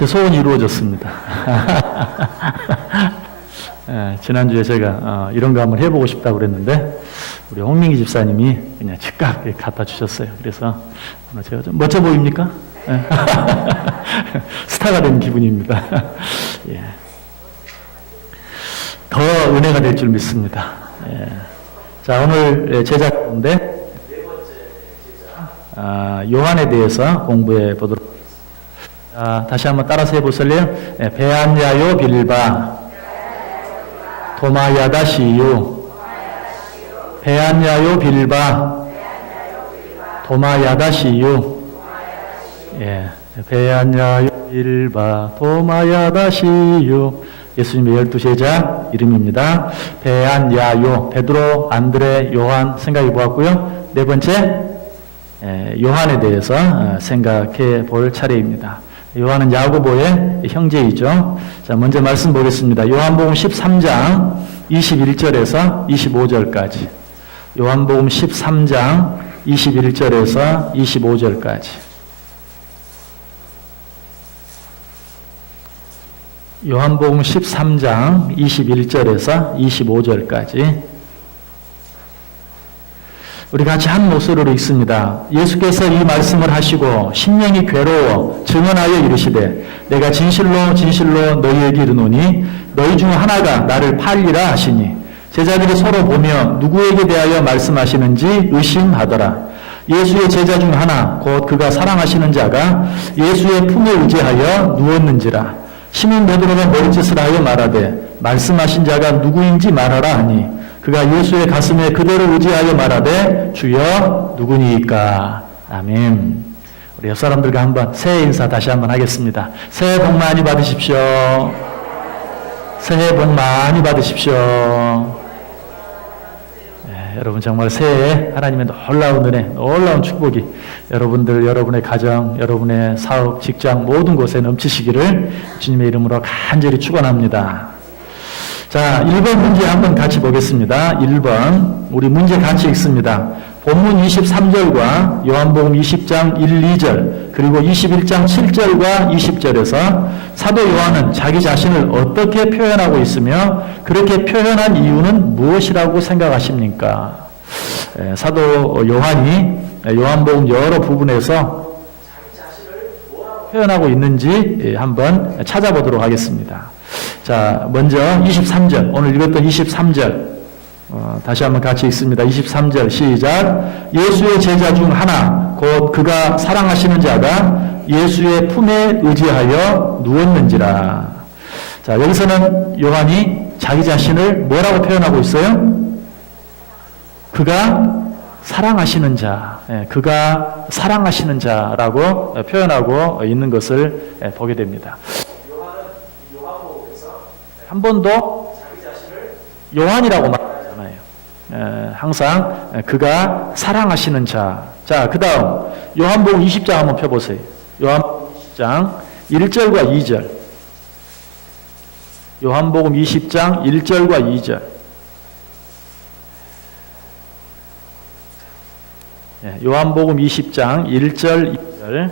제 소원이 이루어졌습니다. 지난주에 제가 이런 거 한번 해보고 싶다고 그랬는데 우리 홍민기 집사님이 그냥 즉각 갖다 주셨어요. 그래서 제가 좀 멋져 보입니까? 스타가 된 기분입니다. 예. 더 은혜가 될 줄 믿습니다. 예. 자, 오늘 제자 가운데 네 번째 제자 요한에 대해서 공부해 보도록 하겠습니다. 다시 한번 따라서 해보실래요? 베안야요 빌바 도마야다시유 베안야요 빌바 도마야다시유 예, 베안야요 빌바 도마야다시유 예수님의 12제자 이름입니다. 베안야요 베드로, 안드레, 요한 생각해 보았고요. 네 번째 요한에 대해서 생각해 볼 차례입니다. 요한은 야고보의 형제이죠. 자, 먼저 말씀 보겠습니다. 요한복음 13장 21절에서 25절까지. 요한복음 13장 21절에서 25절까지. 요한복음 13장 21절에서 25절까지. 우리 같이 한 목소리로 읽습니다. 예수께서 이 말씀을 하시고 심령이 괴로워 증언하여 이르시되 내가 진실로 진실로 너희에게 이르노니 너희 중 하나가 나를 팔리라 하시니 제자들이 서로 보며 누구에게 대하여 말씀하시는지 의심하더라. 예수의 제자 중 하나 곧 그가 사랑하시는 자가 예수의 품에 의지하여 누웠는지라. 시몬 베드로가 머리짓을 하여 말하되 말씀하신 자가 누구인지 말하라 하니 그가 예수의 가슴에 그대로 의지하여 말하되 주여 누구니까. 아멘. 우리 옆 사람들과 한번 새해 인사 다시 한번 하겠습니다. 새해 복 많이 받으십시오. 새해 복 많이 받으십시오. 네, 여러분 정말 새해에 하나님의 놀라운 은혜, 놀라운 축복이 여러분들, 여러분의 가정, 여러분의 사업, 직장 모든 곳에 넘치시기를 주님의 이름으로 간절히 축원합니다. 자, 1번 문제 한번 같이 보겠습니다. 1번 우리 문제 같이 읽습니다. 본문 23절과 요한복음 20장 1, 2절 그리고 21장 7절과 20절에서 사도 요한은 자기 자신을 어떻게 표현하고 있으며 그렇게 표현한 이유는 무엇이라고 생각하십니까? 사도 요한이 요한복음 여러 부분에서 자기 자신을 뭐라고 표현하고 있는지 한번 찾아보도록 하겠습니다. 자, 먼저 23절, 오늘 읽었던 23절, 다시 한번 같이 읽습니다. 23절, 시작. 예수의 제자 중 하나, 곧 그가 사랑하시는 자가 예수의 품에 의지하여 누웠는지라. 자, 여기서는 요한이 자기 자신을 뭐라고 표현하고 있어요? 그가 사랑하시는 자, 그가 사랑하시는 자라고 표현하고 있는 것을 보게 됩니다. 한 번도 자기 자신을 요한이라고 말하지 않아요. 항상 그가 사랑하시는 자. 자, 그 다음 요한복음 20장 한번 펴보세요. 요한복음 20장 1절과 2절. 요한복음 20장 1절과 2절. 요한복음 20장 1절 2절.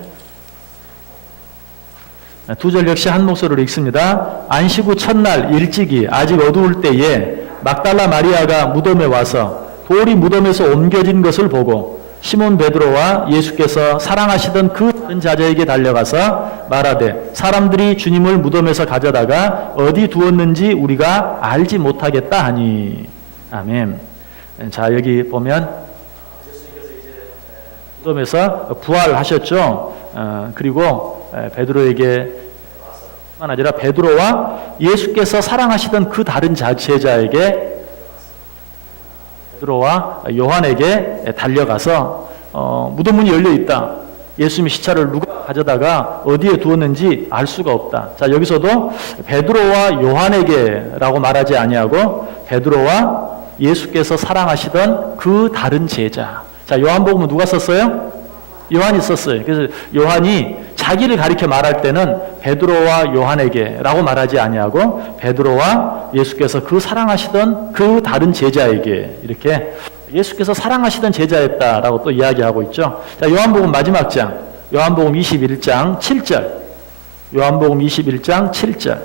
두 절 역시 한 목소리로 읽습니다. 안식 후 첫날 일찍이 아직 어두울 때에 막달라 마리아가 무덤에 와서 돌이 무덤에서 옮겨진 것을 보고 시몬 베드로와 예수께서 사랑하시던 그 다른 자자에게 달려가서 말하되 사람들이 주님을 무덤에서 가져다가 어디 두었는지 우리가 알지 못하겠다 하니. 아멘. 자, 여기 보면 예수님께서 이제 무덤에서 부활하셨죠. 그리고 베드로에게 뿐만 아니라 베드로와 예수께서 사랑하시던 그 다른 제자에게 베드로와 요한에게 달려가서 무덤 문이 열려 있다. 예수님의 시체를 누가 가져다가 어디에 두었는지 알 수가 없다. 자, 여기서도 베드로와 요한에게라고 말하지 아니하고 베드로와 예수께서 사랑하시던 그 다른 제자. 자, 요한복음은 누가 썼어요? 요한이 썼어요. 그래서 요한이 자기를 가리켜 말할 때는 베드로와 요한에게라고 말하지 아니하고 베드로와 예수께서 그 사랑하시던 그 다른 제자에게 이렇게 예수께서 사랑하시던 제자였다라고 또 이야기하고 있죠. 자, 요한복음 마지막 장, 요한복음 21장 7절. 요한복음 21장 7절.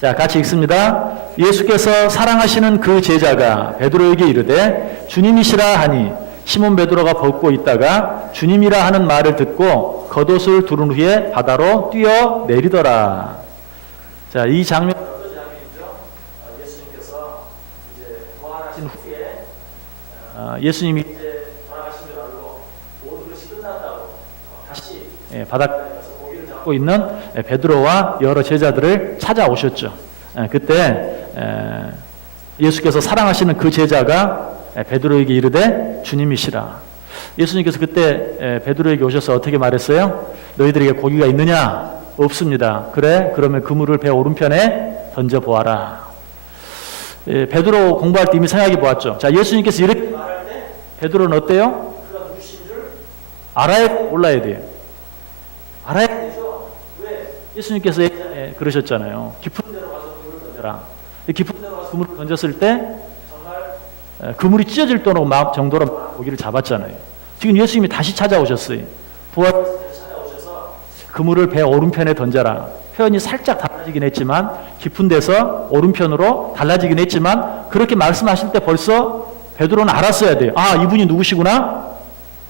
자, 같이 읽습니다. 예수께서 사랑하시는 그 제자가 베드로에게 이르되 주님이시라 하니 시몬 베드로가 벗고 있다가 주님이라 하는 말을 듣고 겉옷을 두른 후에 바다로 뛰어 내리더라. 자, 이 장면 어떤 장면이죠? 예수님께서 이제 부활하신 후에 예수님이 이제 돌아가신 줄 알고 모든 것이 끝났다고 다시 바닷가에 가서 고기를 잡고 있는 베드로와 여러 제자들을 찾아오셨죠. 그때 예수께서 사랑하시는 그 제자가 베드로에게 이르되 주님이시라. 예수님께서 그때 베드로에게 오셔서 어떻게 말했어요? 너희들에게 고기가 있느냐? 없습니다. 그래? 그러면 그물을 배 오른편에 던져보아라. 베드로 공부할 때 이미 생각해 보았죠. 자, 예수님께서 이렇게 말할 때 베드로는 어때요? 그가 누구신 줄 알아야 몰라야 돼요. 알아야 되죠. 왜? 예수님께서 예전에 그러셨잖아요. 깊은 데로 가서 그물을 던져라. 깊은 데로 가서 그물을 던졌을 때 정말 그물이 찢어질 정도로 고기를 잡았잖아요. 지금 예수님이 다시 찾아오셨어요. 부활했을 때 찾아오셔서 그물을 배 오른편에 던져라. 표현이 살짝 달라지긴 했지만 깊은 데서 오른편으로 달라지긴 했지만 그렇게 말씀하실 때 벌써 베드로는 알았어야 돼요. 아, 이분이 누구시구나?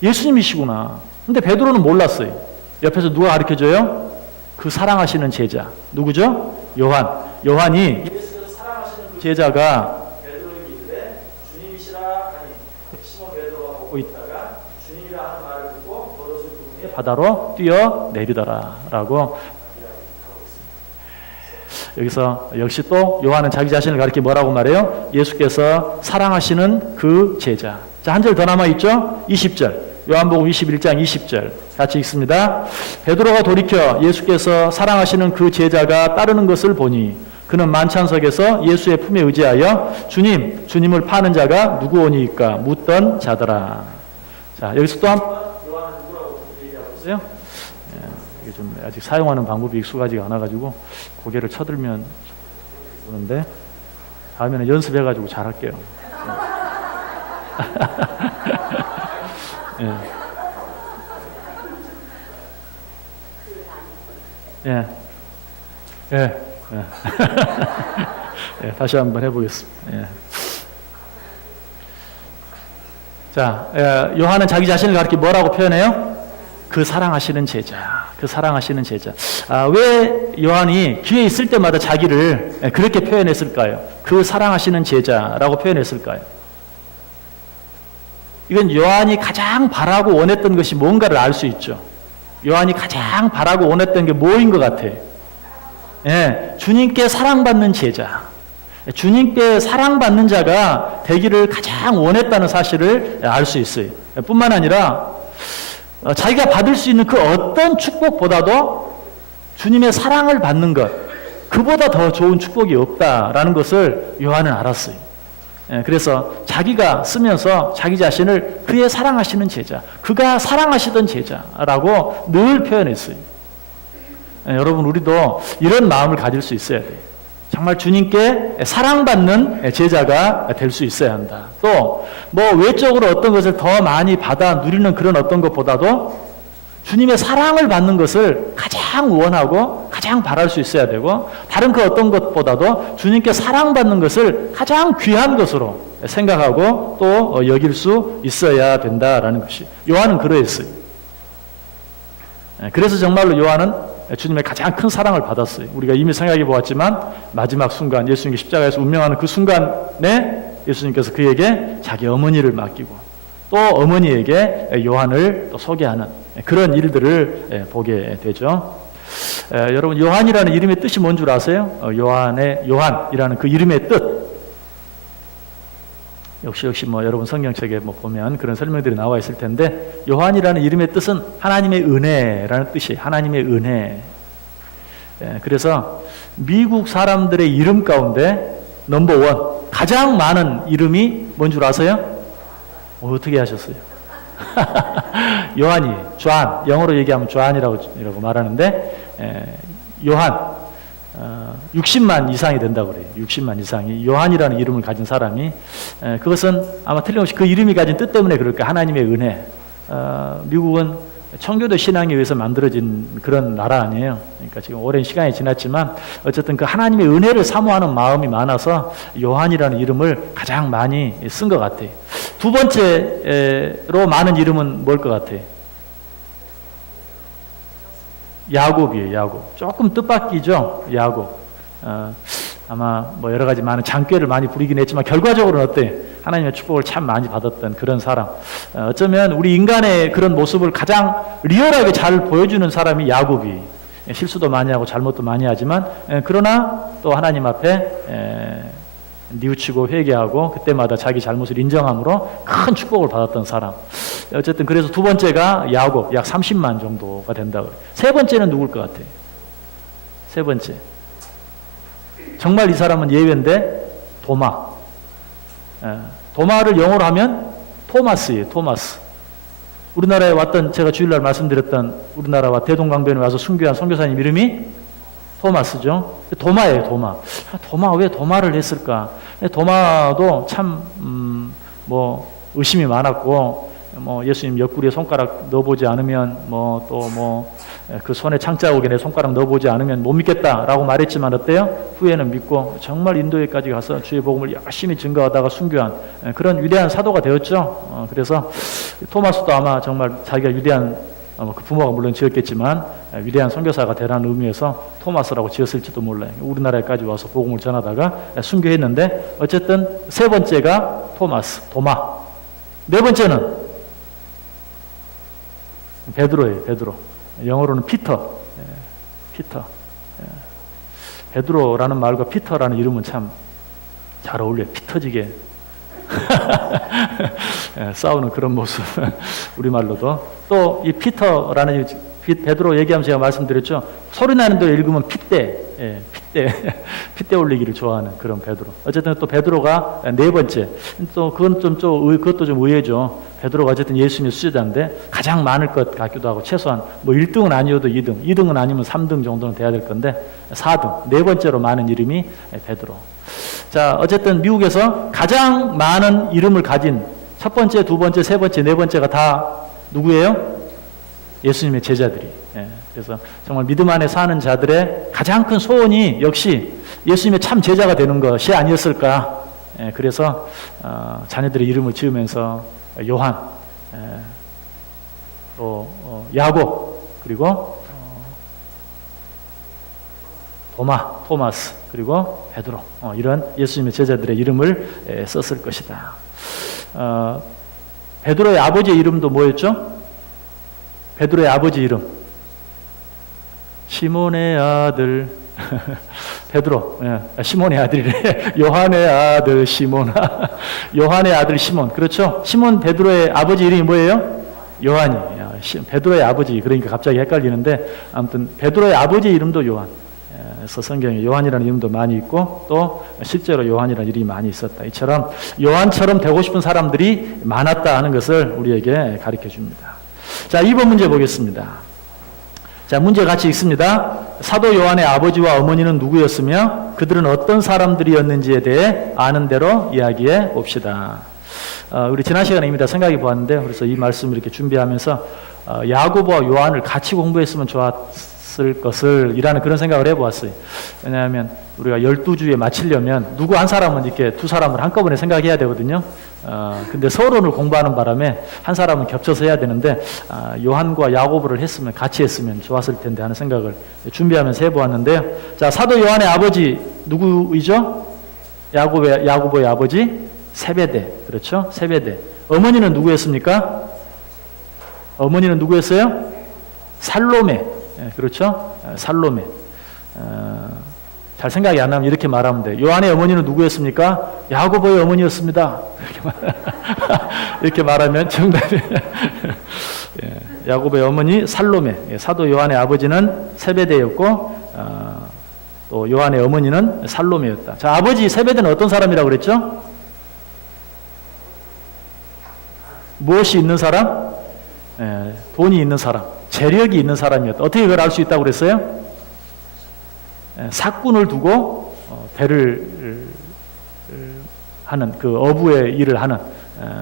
예수님이시구나. 근데 베드로는 몰랐어요. 옆에서 누가 가르쳐줘요? 그 사랑하시는 제자. 누구죠? 요한. 요한이 예수께서 사랑하시는 그 제자가 베드로에게 이르되 주님이시라 하니 시몬 베드로가 보고 있다가 주님이라 하는 말을 듣고 겉옷을 두르니 바다로 뛰어 내리더라 라고 여기서 역시 또 요한은 자기 자신을 가리켜 뭐라고 말해요? 예수께서 사랑하시는 그 제자. 자, 한 절 더 남아있죠? 20절. 요한복음 21장 20절 같이 읽습니다. 베드로가 돌이켜 예수께서 사랑하시는 그 제자가 따르는 것을 보니 그는 만찬석에서 예수의 품에 의지하여 주님을 파는 자가 누구오니까 묻던 자더라. 자, 여기서 또 한 번 요한은 누구라고 얘기하고 있어요? 이게 좀 아직 사용하는 방법이 익숙하지가 않아가지고 고개를 쳐들면 좋은데 다음에는 연습해가지고 잘할게요. 예. 예. 예. 예. 예. 다시 한번 해보겠습니다. 예. 자, 요한은 자기 자신을 가리켜 뭐라고 표현해요? 그 사랑하시는 제자. 그 사랑하시는 제자. 왜 요한이 기회 있을 때마다 자기를 그렇게 표현했을까요? 그 사랑하시는 제자라고 표현했을까요? 이건 요한이 가장 바라고 원했던 것이 뭔가를 알 수 있죠. 요한이 가장 바라고 원했던 게 뭐인 것 같아요? 예, 주님께 사랑받는 제자. 주님께 사랑받는 자가 되기를 가장 원했다는 사실을 알 수 있어요. 뿐만 아니라 자기가 받을 수 있는 그 어떤 축복보다도 주님의 사랑을 받는 것, 그보다 더 좋은 축복이 없다라는 것을 요한은 알았어요. 그래서 자기가 쓰면서 자기 자신을 그의 사랑하시는 제자, 그가 사랑하시던 제자라고 늘 표현했어요. 여러분, 우리도 이런 마음을 가질 수 있어야 돼요. 정말 주님께 사랑받는 제자가 될 수 있어야 한다. 또 뭐 외적으로 어떤 것을 더 많이 받아 누리는 그런 어떤 것보다도 주님의 사랑을 받는 것을 가장 원하고 가장 바랄 수 있어야 되고, 다른 그 어떤 것보다도 주님께 사랑받는 것을 가장 귀한 것으로 생각하고 또 여길 수 있어야 된다라는 것이, 요한은 그러했어요. 그래서 정말로 요한은 주님의 가장 큰 사랑을 받았어요. 우리가 이미 생각해 보았지만 마지막 순간, 예수님이 십자가에서 운명하는 그 순간에 예수님께서 그에게 자기 어머니를 맡기고 또 어머니에게 요한을 또 소개하는 그런 일들을 보게 되죠. 여러분, 요한이라는 이름의 뜻이 뭔 줄 아세요? 요한이라는 그 이름의 뜻. 역시 뭐 여러분 성경책에 뭐 보면 그런 설명들이 나와 있을 텐데, 요한이라는 이름의 뜻은 하나님의 은혜라는 뜻이에요. 하나님의 은혜. 그래서 미국 사람들의 이름 가운데 넘버원, 가장 많은 이름이 뭔 줄 아세요? 어떻게 하셨어요? 요한이, 존, 영어로 얘기하면 존이라고 말하는데, 요한, 60만 이상이 된다고 그래요. 60만 이상이 요한이라는 이름을 가진 사람이, 그것은 아마 틀림없이 그 이름이 가진 뜻 때문에 그럴 거예요. 하나님의 은혜. 미국은 청교도 신앙에 의해서 만들어진 그런 나라 아니에요. 그러니까 지금 오랜 시간이 지났지만 어쨌든 그 하나님의 은혜를 사모하는 마음이 많아서 요한이라는 이름을 가장 많이 쓴 것 같아요. 두 번째로 많은 이름은 뭘 것 같아요? 야곱이에요. 야곱. 조금 뜻밖이죠. 야곱. 아마 뭐 여러 가지 많은 장꾀를 많이 부리긴 했지만 결과적으로는 어때요? 하나님의 축복을 참 많이 받았던 그런 사람. 어쩌면 우리 인간의 그런 모습을 가장 리얼하게 잘 보여주는 사람이 야곱이. 실수도 많이 하고 잘못도 많이 하지만 그러나 또 하나님 앞에 뉘우치고 회개하고 그때마다 자기 잘못을 인정함으로 큰 축복을 받았던 사람. 어쨌든 그래서 두 번째가 야곱, 약 30만 정도가 된다고 그래요. 세 번째는 누굴 것 같아요? 세 번째. 정말 이 사람은 예외인데 도마. 도마를 영어로 하면 토마스예요. 토마스. 우리나라에 왔던, 제가 주일날 말씀드렸던 우리나라와 대동강변에 와서 순교한 선교사님 이름이 토마스죠. 도마예요. 도마. 도마, 왜 도마를 했을까? 도마도 참 뭐 의심이 많았고, 뭐 예수님 옆구리에 손가락 넣어보지 않으면 그 손에 창자국에 내 손가락 넣어보지 않으면 못 믿겠다라고 말했지만 어때요? 후에는 믿고 정말 인도에까지 가서 주의 복음을 열심히 증거하다가 순교한 그런 위대한 사도가 되었죠. 그래서 토마스도 아마 정말 자기가 위대한, 그 부모가 물론 지었겠지만 위대한 선교사가 되라는 의미에서 토마스라고 지었을지도 몰라요. 우리나라에까지 와서 복음을 전하다가 순교했는데 어쨌든 세 번째가 토마스, 도마. 네 번째는 베드로예요. 베드로. 영어로는 피터. 피터. 베드로라는 말과 피터라는 이름은 참 잘 어울려요. 피터지게 싸우는 그런 모습. 우리말로도. 또 이 피터라는 베드로 얘기하면 제가 말씀드렸죠. 소리 나는 대로 읽으면 핏대. 핏대 올리기를 좋아하는 그런 베드로. 어쨌든 또 베드로가 네 번째. 또 그것도 좀 의외죠. 베드로가 어쨌든 예수님의 수제자인데 가장 많을 것 같기도 하고 최소한 뭐 1등은 아니어도 2등, 2등은 아니면 3등 정도는 돼야 될 건데 4등, 네 번째로 많은 이름이 베드로. 자, 어쨌든 미국에서 가장 많은 이름을 가진 첫 번째, 두 번째, 세 번째, 네 번째가 다 누구예요? 예수님의 제자들이. 그래서 정말 믿음 안에 사는 자들의 가장 큰 소원이 역시 예수님의 참 제자가 되는 것이 아니었을까. 그래서 자녀들의 이름을 지으면서 요한, 또 야곱, 그리고 토마스, 그리고 베드로, 이런 예수님의 제자들의 이름을 썼을 것이다. 베드로의 아버지의 이름도 뭐였죠? 베드로의 아버지 이름 시몬의 아들 베드로, 시몬의 아들이래. 요한의 아들 시몬. 요한의 아들 시몬. 그렇죠? 시몬 베드로의 아버지 이름이 뭐예요? 요한이. 베드로의 아버지. 그러니까 갑자기 헷갈리는데 아무튼 베드로의 아버지 이름도 요한. 그래서 성경에 요한이라는 이름도 많이 있고 또 실제로 요한이라는 이름이 많이 있었다. 이처럼 요한처럼 되고 싶은 사람들이 많았다 하는 것을 우리에게 가르쳐 줍니다. 자, 2번 문제 보겠습니다. 자, 문제 같이 읽습니다. 사도 요한의 아버지와 어머니는 누구였으며 그들은 어떤 사람들이었는지에 대해 아는 대로 이야기해 봅시다. 우리 지난 시간에 이미 다 생각해 보았는데 그래서 이 말씀을 이렇게 준비하면서 야고보와 요한을 같이 공부했으면 좋았을 것을 이라는 그런 생각을 해보았어요. 왜냐하면 우리가 12주에 마치려면 누구 한 사람은 이렇게 두 사람을 한꺼번에 생각해야 되거든요. 근데 서론을 공부하는 바람에 한 사람은 겹쳐서 해야 되는데 요한과 야고보를 같이 했으면 좋았을 텐데 하는 생각을 준비하면서 해보았는데요. 자, 사도 요한의 아버지 누구이죠? 야고보의 아버지 세베대. 그렇죠? 세베대. 어머니는 누구였습니까? 어머니는 누구였어요? 살로메. 그렇죠? 살로메. 잘 생각이 안 나면 이렇게 말하면 돼. 요한의 어머니는 누구였습니까? 야고보의 어머니였습니다. 이렇게 말하면 정답이. 야고보의 어머니 살로메. 사도 요한의 아버지는 세베대였고 또 요한의 어머니는 살로메였다. 자, 아버지 세베대는 어떤 사람이라고 그랬죠? 무엇이 있는 사람? 돈이 있는 사람, 재력이 있는 사람이었다. 어떻게 그걸 알 수 있다고 그랬어요? 사꾼을 두고 배를 하는 그 어부의 일을 하는,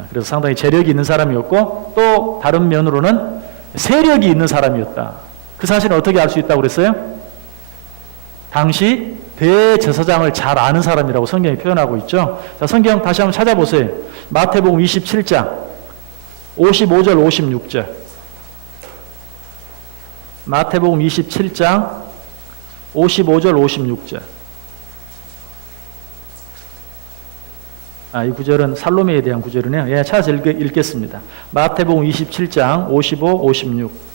그래서 상당히 재력이 있는 사람이었고 또 다른 면으로는 세력이 있는 사람이었다. 그 사실은 어떻게 알 수 있다고 그랬어요? 당시 대제사장을 잘 아는 사람이라고 성경이 표현하고 있죠. 자, 성경 다시 한번 찾아보세요. 마태복음 27장 55절 56절. 마태복음 27장 55절 56절. 이 구절은 살로메에 대한 구절이네요. 예, 찾아서 읽겠습니다. 마태복음 27장 55, 56.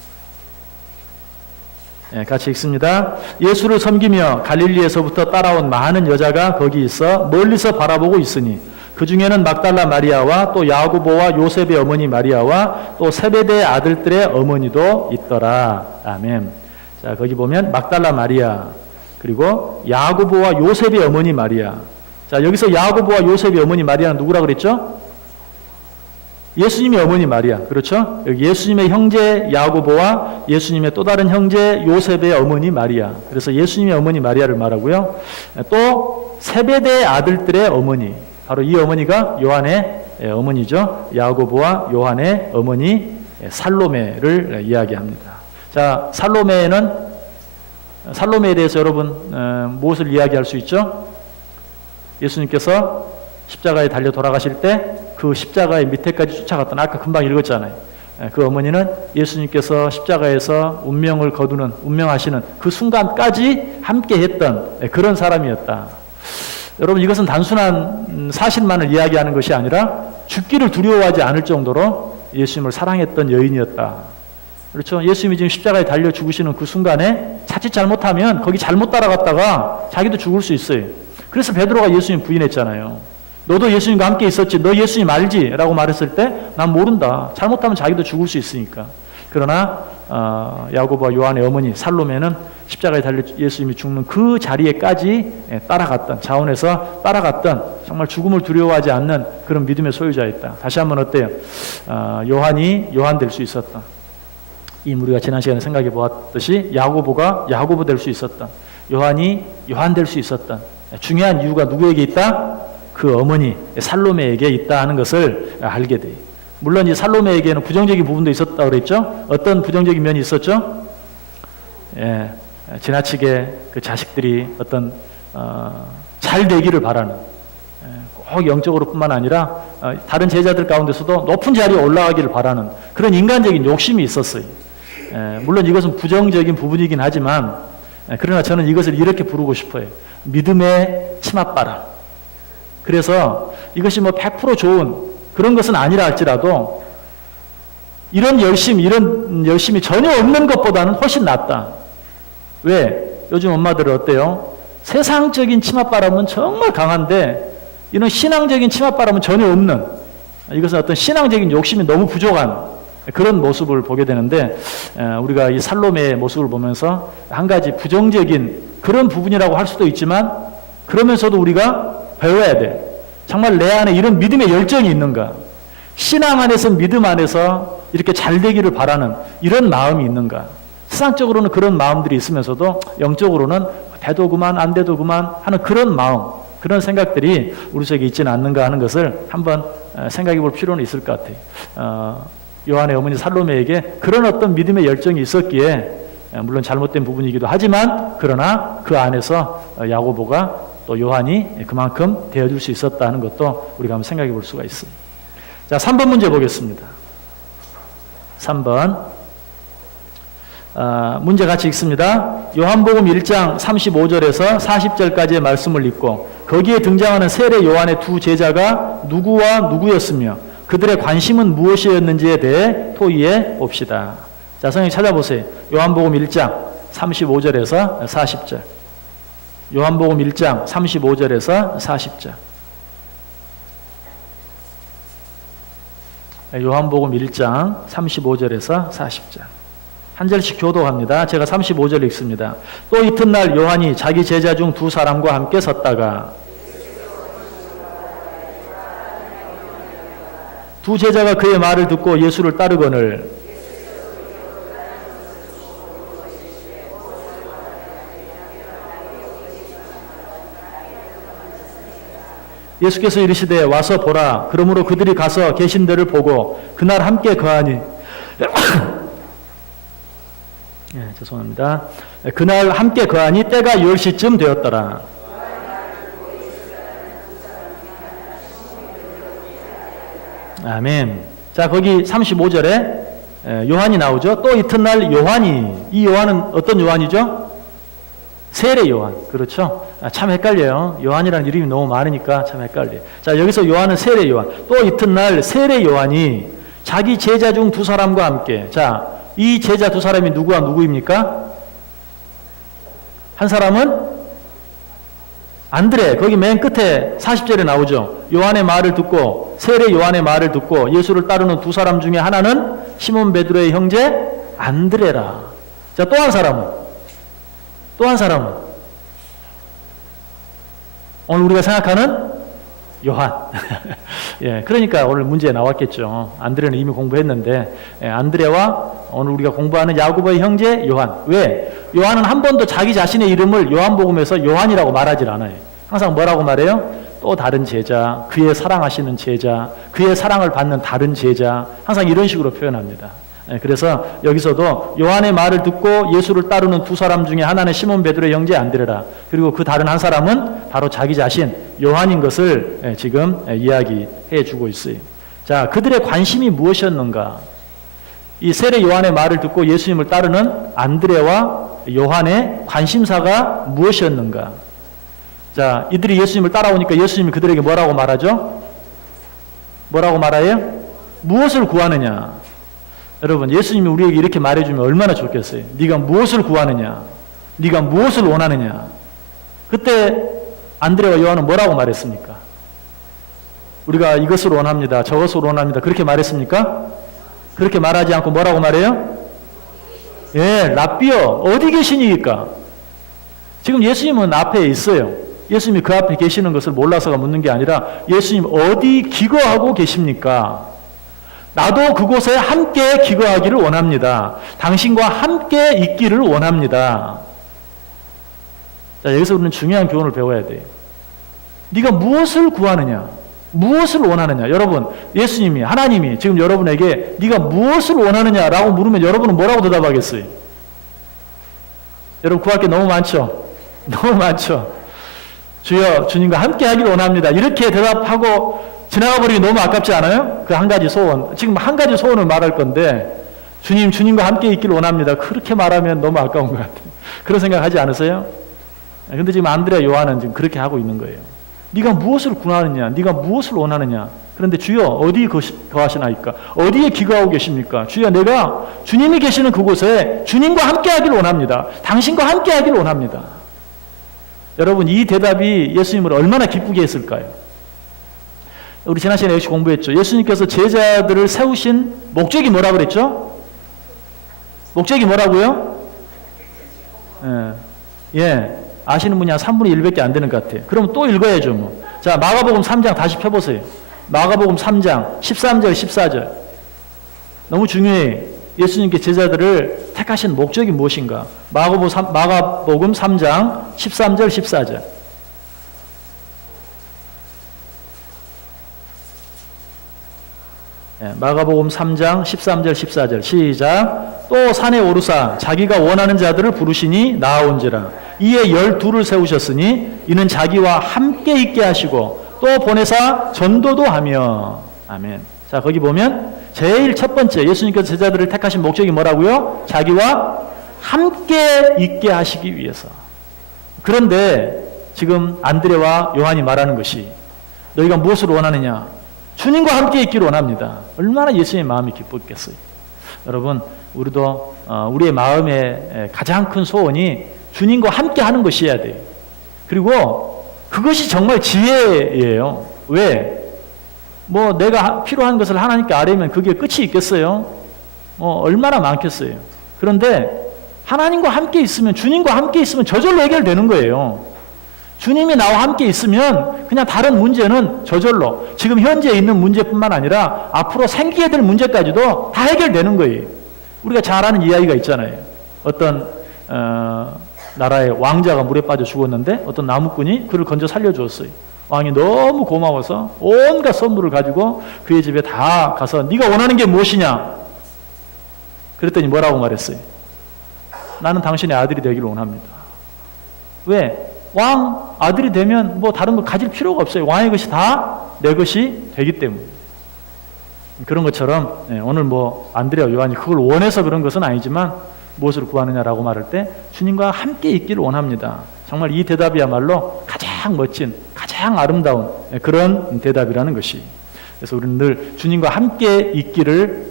예, 같이 읽습니다. 예수를 섬기며 갈릴리에서부터 따라온 많은 여자가 거기 있어 멀리서 바라보고 있으니 그 중에는 막달라 마리아와 또 야고보와 요셉의 어머니 마리아와 또 세베대의 아들들의 어머니도 있더라. 아멘. 자, 거기 보면 막달라 마리아 그리고 야고보와 요셉의 어머니 마리아. 자, 여기서 야고보와 요셉의 어머니 마리아는 누구라 그랬죠? 예수님의 어머니 마리아. 그렇죠? 여기 예수님의 형제 야고보와 예수님의 또 다른 형제 요셉의 어머니 마리아. 그래서 예수님의 어머니 마리아를 말하고요. 또 세베대의 아들들의 어머니. 바로 이 어머니가 요한의 어머니죠. 야고보와 요한의 어머니 살로메를 이야기합니다. 자, 살로메에 대해서 여러분 무엇을 이야기할 수 있죠? 예수님께서 십자가에 달려 돌아가실 때 그 십자가의 밑에까지 쫓아갔던 아까 금방 읽었잖아요. 그 어머니는 예수님께서 십자가에서 운명하시는 그 순간까지 함께 했던 그런 사람이었다. 여러분, 이것은 단순한 사실만을 이야기하는 것이 아니라 죽기를 두려워하지 않을 정도로 예수님을 사랑했던 여인이었다. 그렇죠? 예수님이 지금 십자가에 달려 죽으시는 그 순간에 자칫 잘못하면 거기 잘못 따라갔다가 자기도 죽을 수 있어요. 그래서 베드로가 예수님 부인했잖아요. 너도 예수님과 함께 있었지. 너 예수님 알지? 라고 말했을 때 난 모른다. 잘못하면 자기도 죽을 수 있으니까. 그러나 야고보와 요한의 어머니 살로메는 십자가에 달려 예수님이 죽는 그 자리에까지 따라갔던, 자원에서 따라갔던 정말 죽음을 두려워하지 않는 그런 믿음의 소유자였다. 다시 한번 어때요? 요한이 요한 될 수 있었던, 이 우리가 지난 시간에 생각해 보았듯이 야고보가 야고보 될 수 있었던, 요한이 요한 될 수 있었던 중요한 이유가 누구에게 있다? 그 어머니 살로메에게 있다 하는 것을 알게 돼요. 물론 이 살로메에게는 부정적인 부분도 있었다고 그랬죠? 어떤 부정적인 면이 있었죠? 예, 지나치게 그 자식들이 어떤 잘 되기를 바라는, 꼭 영적으로 뿐만 아니라 다른 제자들 가운데서도 높은 자리에 올라가기를 바라는 그런 인간적인 욕심이 있었어요. 물론 이것은 부정적인 부분이긴 하지만 그러나 저는 이것을 이렇게 부르고 싶어요. 믿음의 치맛바람. 그래서 이것이 뭐 100% 좋은 그런 것은 아니라 할지라도 이런 열심이 전혀 없는 것보다는 훨씬 낫다. 왜? 요즘 엄마들은 어때요? 세상적인 치맛바람은 정말 강한데 이런 신앙적인 치맛바람은 전혀 없는, 이것은 어떤 신앙적인 욕심이 너무 부족한 그런 모습을 보게 되는데, 우리가 이 살로메의 모습을 보면서 한 가지 부정적인 그런 부분이라고 할 수도 있지만 그러면서도 우리가 배워야 돼. 정말 내 안에 이런 믿음의 열정이 있는가? 신앙 안에서 믿음 안에서 이렇게 잘 되기를 바라는 이런 마음이 있는가? 세상적으로는 그런 마음들이 있으면서도 영적으로는 돼도 그만 안 돼도 그만 하는 그런 마음, 그런 생각들이 우리 속에 있지는 않는가 하는 것을 한번 생각해 볼 필요는 있을 것 같아요. 요한의 어머니 살로메에게 그런 어떤 믿음의 열정이 있었기에, 물론 잘못된 부분이기도 하지만 그러나 그 안에서 야고보가 또 요한이 그만큼 되어줄 수 있었다는 것도 우리가 한번 생각해 볼 수가 있습니다. 자, 3번 문제 보겠습니다. 3번 문제 같이 읽습니다. 요한복음 1장 35절에서 40절까지의 말씀을 읽고 거기에 등장하는 세례 요한의 두 제자가 누구와 누구였으며 그들의 관심은 무엇이었는지에 대해 토의해 봅시다. 자, 선생님 찾아보세요. 요한복음 1장 35절에서 40절. 요한복음 1장 35절에서 40절. 요한복음 1장 35절에서 40절. 한 절씩 교도합니다. 제가 35절 읽습니다. 또 이튿날 요한이 자기 제자 중 두 사람과 함께 섰다가 두 제자가 그의 말을 듣고 예수를 따르거늘 예수께서 이르시되 와서 보라. 그러므로 그들이 가서 계신 데를 보고 그날 함께 거하니 죄송합니다. 그날 함께 거하니 때가 10시쯤 되었더라. 아멘. 자, 거기 35절에 요한이 나오죠. 또 이튿날 요한이, 이 요한은 어떤 요한이죠? 세례 요한. 그렇죠? 참 헷갈려요. 요한이라는 이름이 너무 많으니까 참 헷갈려요. 자, 여기서 요한은 세례 요한. 또 이튿날 세례 요한이 자기 제자 중 두 사람과 함께. 자, 이 제자 두 사람이 누구와 누구입니까? 한 사람은 안드레, 거기 맨 끝에 40절에 나오죠. 요한의 말을 듣고, 세례 요한의 말을 듣고 예수를 따르는 두 사람 중에 하나는 시몬 베드로의 형제 안드레라. 자, 또 한 사람은 오늘 우리가 생각하는 요한. 예, 그러니까 오늘 문제에 나왔겠죠. 안드레는 이미 공부했는데, 안드레와 오늘 우리가 공부하는 야고보의 형제 요한. 왜? 요한은 한 번도 자기 자신의 이름을 요한복음에서 요한이라고 말하질 않아요. 항상 뭐라고 말해요? 또 다른 제자, 그의 사랑하시는 제자, 그의 사랑을 받는 다른 제자, 항상 이런 식으로 표현합니다. 그래서 여기서도 요한의 말을 듣고 예수를 따르는 두 사람 중에 하나는 시몬 베드로의 형제 안드레라. 그리고 그 다른 한 사람은 바로 자기 자신 요한인 것을 지금 이야기해 주고 있어요. 자, 그들의 관심이 무엇이었는가? 이 세례 요한의 말을 듣고 예수님을 따르는 안드레와 요한의 관심사가 무엇이었는가? 자, 이들이 예수님을 따라오니까 예수님이 그들에게 뭐라고 말하죠? 뭐라고 말해요? 무엇을 구하느냐? 여러분, 예수님이 우리에게 이렇게 말해주면 얼마나 좋겠어요. 네가 무엇을 구하느냐? 네가 무엇을 원하느냐? 그때 안드레와 요한은 뭐라고 말했습니까? 우리가 이것을 원합니다. 저것을 원합니다. 그렇게 말했습니까? 그렇게 말하지 않고 뭐라고 말해요? 예, 랍비여, 어디 계시니까? 지금 예수님은 앞에 있어요. 예수님이 그 앞에 계시는 것을 몰라서가 묻는 게 아니라 예수님 어디 기거하고 계십니까? 나도 그곳에 함께 기거하기를 원합니다. 당신과 함께 있기를 원합니다. 자, 여기서 우리는 중요한 교훈을 배워야 돼요. 네가 무엇을 구하느냐? 무엇을 원하느냐? 여러분, 예수님이, 하나님이 지금 여러분에게 네가 무엇을 원하느냐라고 물으면 여러분은 뭐라고 대답하겠어요? 여러분, 구할 게 너무 많죠? 너무 많죠? 주여, 주님과 함께 하기를 원합니다. 이렇게 대답하고 지나가 버리기 너무 아깝지 않아요? 그 한 가지 소원. 지금 한 가지 소원을 말할 건데, 주님과 함께 있기를 원합니다. 그렇게 말하면 너무 아까운 것 같아요. 그런 생각 하지 않으세요? 근데 지금 안드레와 요한은 지금 그렇게 하고 있는 거예요. 네가 무엇을 구하느냐? 네가 무엇을 원하느냐? 그런데 주여, 어디 거하시나이까? 어디에 기거하고 계십니까? 주여, 내가 주님이 계시는 그곳에 주님과 함께 하기를 원합니다. 당신과 함께 하기를 원합니다. 여러분, 이 대답이 예수님을 얼마나 기쁘게 했을까요? 우리 지난 시간에 역시 공부했죠. 예수님께서 제자들을 세우신 목적이 뭐라 그랬죠? 목적이 뭐라고요? 예, 아시는 분이 한 3분의 1밖에 안 되는 것 같아요. 그럼 또 읽어야죠, 뭐. 자, 마가복음 3장 다시 펴보세요. 마가복음 3장 13절, 14절. 너무 중요해요. 예수님께 제자들을 택하신 목적이 무엇인가? 마가복음 3장 13절, 14절. 마가복음 3장 13절 14절 시작. 또 산에 오르사 자기가 원하는 자들을 부르시니 나아온지라. 이에 12를 세우셨으니 이는 자기와 함께 있게 하시고 또 보내사 전도도 하며. 아멘. 자, 거기 보면 제일 첫 번째 예수님께서 제자들을 택하신 목적이 뭐라고요? 자기와 함께 있게 하시기 위해서. 그런데 지금 안드레와 요한이 말하는 것이 너희가 무엇을 원하느냐? 주님과 함께 있기를 원합니다. 얼마나 예수님의 마음이 기뻤겠어요. 여러분, 우리도 우리의 마음의 가장 큰 소원이 주님과 함께 하는 것이어야 돼요. 그리고 그것이 정말 지혜예요. 왜? 뭐 내가 필요한 것을 하나님께 아뢰면 그게 끝이 있겠어요? 얼마나 많겠어요. 그런데 하나님과 함께 있으면, 주님과 함께 있으면 저절로 해결되는 거예요. 주님이 나와 함께 있으면 그냥 다른 문제는 저절로 지금 현재 있는 문제뿐만 아니라 앞으로 생기게 될 문제까지도 다 해결되는 거예요. 우리가 잘 아는 이야기가 있잖아요. 어떤 나라의 왕자가 물에 빠져 죽었는데 어떤 나무꾼이 그를 건져 살려주었어요. 왕이 너무 고마워서 온갖 선물을 가지고 그의 집에 다 가서 네가 원하는 게 무엇이냐? 그랬더니 뭐라고 말했어요? 나는 당신의 아들이 되기를 원합니다. 왜? 왕 아들이 되면 뭐 다른 거 가질 필요가 없어요. 왕의 것이 다 내 것이 되기 때문에. 그런 것처럼 오늘 뭐 안드레와 요한이 그걸 원해서 그런 것은 아니지만 무엇을 구하느냐라고 말할 때 주님과 함께 있기를 원합니다. 정말 이 대답이야말로 가장 멋진, 가장 아름다운 그런 대답이라는 것이. 그래서 우리는 늘 주님과 함께 있기를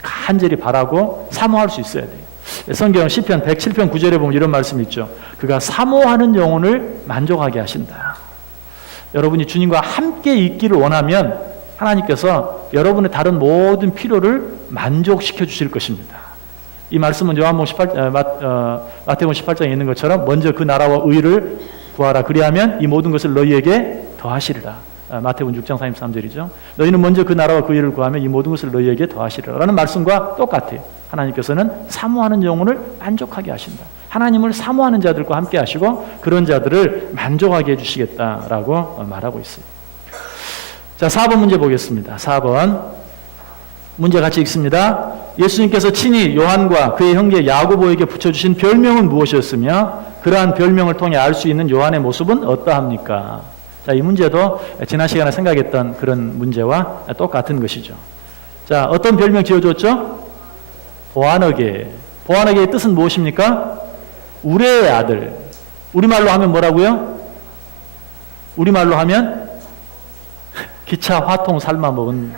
간절히 바라고 사모할 수 있어야 돼요. 성경 시편 107편 9절에 보면 이런 말씀이 있죠. 그가 사모하는 영혼을 만족하게 하신다. 여러분이 주님과 함께 있기를 원하면 하나님께서 여러분의 다른 모든 필요를 만족시켜 주실 것입니다. 이 말씀은 마태복음 18장에 있는 것처럼 먼저 그 나라와 의를 구하라. 그리하면 이 모든 것을 너희에게 더하시리라. 마태복음 6장 33절이죠. 너희는 먼저 그 나라와 그 의를 구하면 이 모든 것을 너희에게 더하시리라. 라는 말씀과 똑같아요. 하나님께서는 사모하는 영혼을 만족하게 하신다. 하나님을 사모하는 자들과 함께 하시고 그런 자들을 만족하게 해주시겠다라고 말하고 있어요. 자, 4번 문제 보겠습니다. 4번 문제 같이 읽습니다. 예수님께서 친히 요한과 그의 형제 야고보에게 붙여주신 별명은 무엇이었으며 그러한 별명을 통해 알 수 있는 요한의 모습은 어떠합니까? 자, 이 문제도 지난 시간에 생각했던 그런 문제와 똑같은 것이죠. 자, 어떤 별명 지어줬죠? 보아너게. 보아너게의 뜻은 무엇입니까? 우레의 아들. 우리말로 하면 뭐라고요? 우리말로 하면 기차 화통 삶아 먹은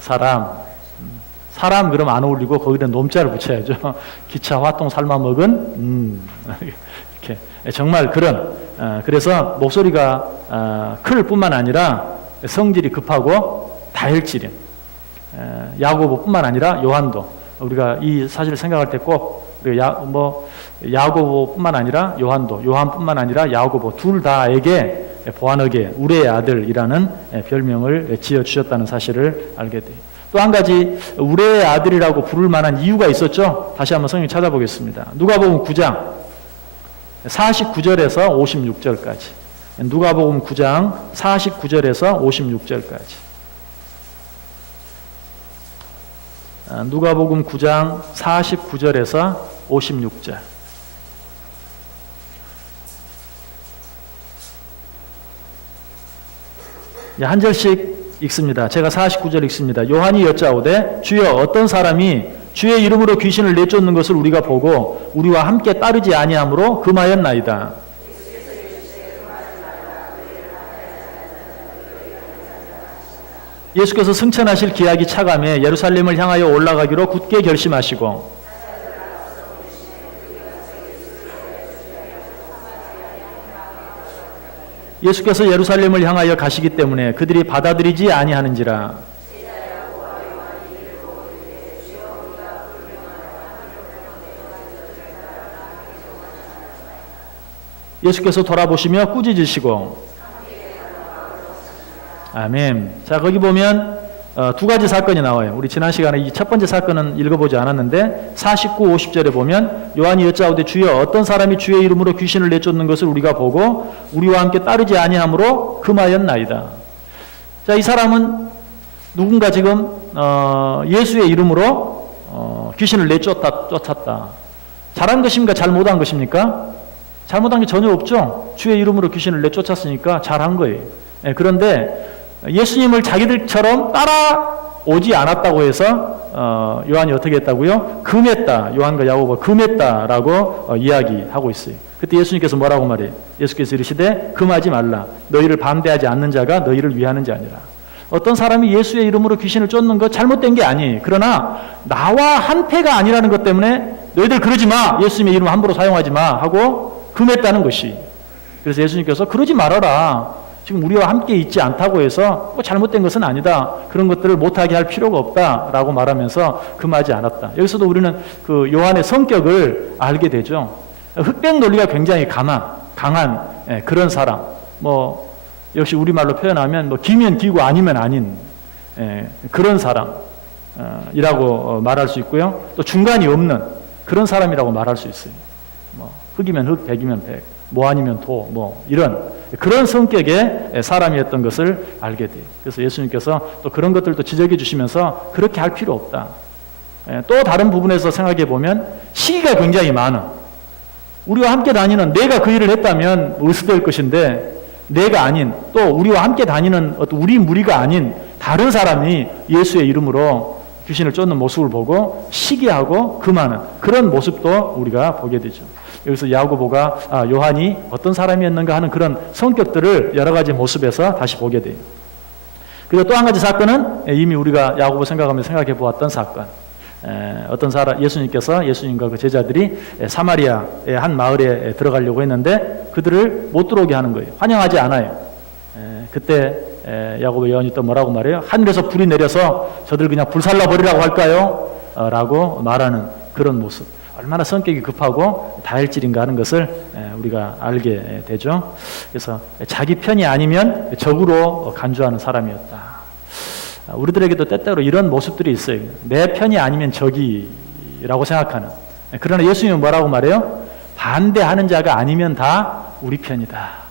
사람. 사람 그러면 안 어울리고 거기다 놈자를 붙여야죠. 기차 화통 삶아 먹은 이렇게 정말 그런 그래서 목소리가 클 뿐만 아니라 성질이 급하고 다혈질인 야고보뿐만 아니라 요한도 우리가 이 사실을 생각할 때 꼭 야고보뿐만 아니라 요한뿐만 아니라 야고보 둘 다에게 보아너게 우레의 아들이라는 별명을 지어 주셨다는 사실을 알게 돼요. 또 한 가지 우레의 아들이라고 부를 만한 이유가 있었죠. 다시 한번 성경 찾아보겠습니다. 누가복음 9장 49절에서 56절까지. 누가복음 9장 49절에서 56절까지. 누가복음 9장 49절에서 56절. 한 절씩 읽습니다. 제가 49절 읽습니다. 요한이 여짜오되 주여 어떤 사람이 주의 이름으로 귀신을 내쫓는 것을 우리가 보고 우리와 함께 따르지 아니하므로 금하였나이다. 예수께서 승천하실 기약이 차감해 예루살렘을 향하여 올라가기로 굳게 결심하시고 예수께서 예루살렘을 향하여 가시기 때문에 그들이 받아들이지 아니하는지라. 예수께서 돌아보시며 꾸짖으시고. 아멘. 자, 거기 보면 두 가지 사건이 나와요. 우리 지난 시간에 이 첫 번째 사건은 읽어보지 않았는데 49, 50절에 보면 요한이 여짜오되 주여 어떤 사람이 주의 이름으로 귀신을 내쫓는 것을 우리가 보고 우리와 함께 따르지 아니하므로 금하였나이다. 자, 이 사람은 누군가 지금 예수의 이름으로 귀신을 내쫓았다. 잘한 것입니까? 잘못한 것입니까? 잘못한 게 전혀 없죠. 주의 이름으로 귀신을 내쫓았으니까 잘한 거예요. 그런데 예수님을 자기들처럼 따라오지 않았다고 해서 요한이 어떻게 했다고요? 금했다. 요한과 야고보가 금했다라고 이야기하고 있어요. 그때 예수님께서 뭐라고 말해요? 예수께서 이르시되 금하지 말라. 너희를 반대하지 않는 자가 너희를 위하는 자 아니라. 어떤 사람이 예수의 이름으로 귀신을 쫓는 거 잘못된 게 아니에요. 그러나 나와 한패가 아니라는 것 때문에 너희들 그러지 마. 예수님의 이름 함부로 사용하지 마 하고 금했다는 것이. 그래서 예수님께서 그러지 말아라. 지금 우리와 함께 있지 않다고 해서 뭐 잘못된 것은 아니다. 그런 것들을 못하게 할 필요가 없다라고 말하면서 금하지 않았다. 여기서도 우리는 그 요한의 성격을 알게 되죠. 흑백 논리가 굉장히 강한 그런 사람. 뭐 역시 우리말로 표현하면 뭐 기면 기고 아니면 아닌 그런 사람이라고 말할 수 있고요. 또 중간이 없는 그런 사람이라고 말할 수 있어요. 뭐 흑이면 흑, 백이면 백, 뭐 아니면 도, 뭐 이런 그런 성격의 사람이었던 것을 알게 돼요. 그래서 예수님께서 또 그런 것들도 지적해 주시면서 그렇게 할 필요 없다. 또 다른 부분에서 생각해 보면 시기가 굉장히 많아. 우리와 함께 다니는, 내가 그 일을 했다면 의수될 것인데, 내가 아닌, 또 우리와 함께 다니는 어떤 우리 무리가 아닌 다른 사람이 예수의 이름으로 귀신을 쫓는 모습을 보고 시기하고 금하는 그런 모습도 우리가 보게 되죠. 여기서 야고보가 요한이 어떤 사람이었는가 하는 그런 성격들을 여러 가지 모습에서 다시 보게 돼요. 그리고 또 한 가지 사건은 이미 우리가 야고보 생각해 보았던 사건. 어떤 사람, 예수님께서 예수님과 그 제자들이 사마리아의 한 마을에 들어가려고 했는데 그들을 못 들어오게 하는 거예요. 환영하지 않아요. 그때 야고보 요한이 또 뭐라고 말해요? 하늘에서 불이 내려서 저들 그냥 불살라 버리라고 할까요? 라고 말하는 그런 모습. 얼마나 성격이 급하고 다혈질인가 하는 것을 우리가 알게 되죠. 그래서 자기 편이 아니면 적으로 간주하는 사람이었다. 우리들에게도 때때로 이런 모습들이 있어요. 내 편이 아니면 적이라고 생각하는. 그러나 예수님은 뭐라고 말해요? 반대하는 자가 아니면 다 우리 편이다.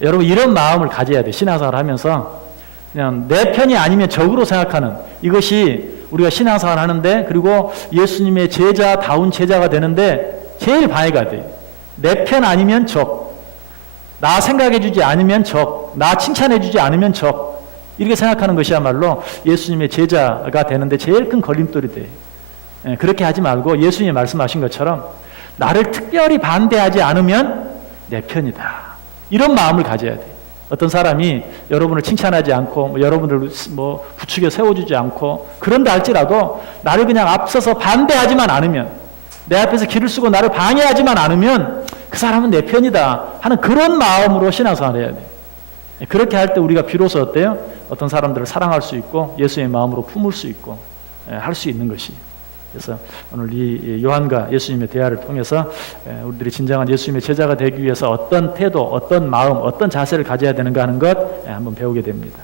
여러분 이런 마음을 가져야 돼. 신앙생활을 하면서 그냥 내 편이 아니면 적으로 생각하는 이것이 우리가 신앙생활을 하는데 그리고 예수님의 제자다운 제자가 되는데 제일 방해가 돼. 내 편 아니면 적. 나 생각해주지 않으면 적. 나 칭찬해주지 않으면 적. 이렇게 생각하는 것이야말로 예수님의 제자가 되는데 제일 큰 걸림돌이 돼. 그렇게 하지 말고 예수님이 말씀하신 것처럼 나를 특별히 반대하지 않으면 내 편이다. 이런 마음을 가져야 돼. 어떤 사람이 여러분을 칭찬하지 않고 여러분을 부축에 세워주지 않고 그런다 할지라도 나를 그냥 앞서서 반대하지만 않으면 내 앞에서 길을 쓰고 나를 방해하지만 않으면 그 사람은 내 편이다 하는 그런 마음으로 신앙생활을 해야 돼. 그렇게 할 때 우리가 비로소 어때요? 어떤 사람들을 사랑할 수 있고 예수의 마음으로 품을 수 있고 할 수 있는 것이. 그래서 오늘 이 요한과 예수님의 대화를 통해서 우리들이 진정한 예수님의 제자가 되기 위해서 어떤 태도, 어떤 마음, 어떤 자세를 가져야 되는가 하는 것 한번 배우게 됩니다.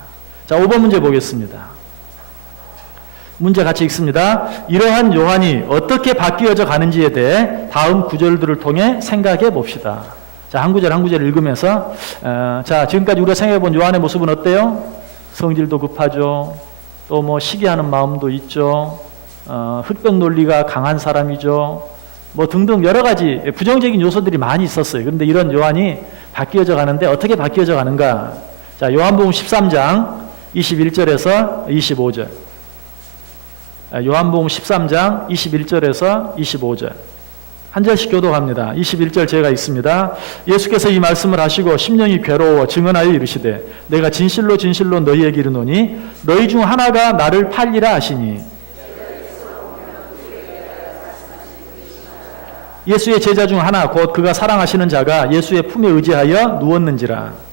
자, 5번 문제 보겠습니다. 문제 같이 읽습니다. 이러한 요한이 어떻게 바뀌어져 가는지에 대해 다음 구절들을 통해 생각해 봅시다. 자, 한 구절 한 구절 읽으면서 자, 지금까지 우리가 생각해 본 요한의 모습은 어때요? 성질도 급하죠. 또 시기하는 마음도 있죠. 흑백 논리가 강한 사람이죠. 등등 여러 가지 부정적인 요소들이 많이 있었어요. 그런데 이런 요한이 바뀌어져 가는데 어떻게 바뀌어져 가는가? 자, 요한복음 13장 21절에서 25절. 요한복음 13장 21절에서 25절. 한 절씩 교독합니다. 21절 제가 읽습니다. 예수께서 이 말씀을 하시고 심령이 괴로워 증언하여 이르시되 내가 진실로 진실로 너희에게 이르노니 너희 중 하나가 나를 팔리라 하시니 예수의 제자 중 하나 곧 그가 사랑하시는 자가 예수의 품에 의지하여 누웠는지라.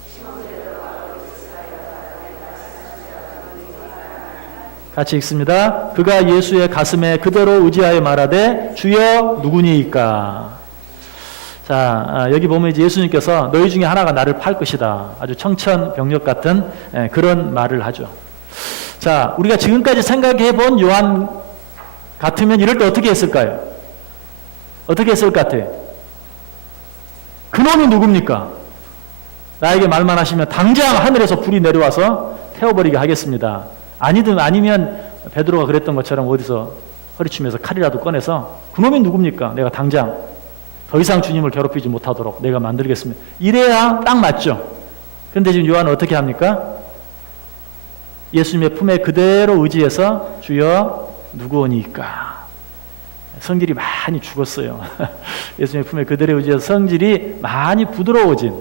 같이 읽습니다. 그가 예수의 가슴에 그대로 의지하여 말하되 주여 누구니이까. 자, 여기 보면 이제 예수님께서 너희 중에 하나가 나를 팔 것이다. 아주 청천벽력 같은 그런 말을 하죠. 자, 우리가 지금까지 생각해 본 요한 같으면 이럴 때 어떻게 했을까요? 어떻게 했을 것 같아요? 그놈이 누굽니까? 나에게 말만 하시면 당장 하늘에서 불이 내려와서 태워버리게 하겠습니다. 아니면 베드로가 그랬던 것처럼 어디서 허리춤에서 칼이라도 꺼내서 그놈이 누굽니까? 내가 당장 더 이상 주님을 괴롭히지 못하도록 내가 만들겠습니다. 이래야 딱 맞죠. 그런데 지금 요한은 어떻게 합니까? 예수님의 품에 그대로 의지해서 주여 누구오니까. 성질이 많이 죽었어요. 예수님의 품에 그대로 의지해서 성질이 많이 부드러워진.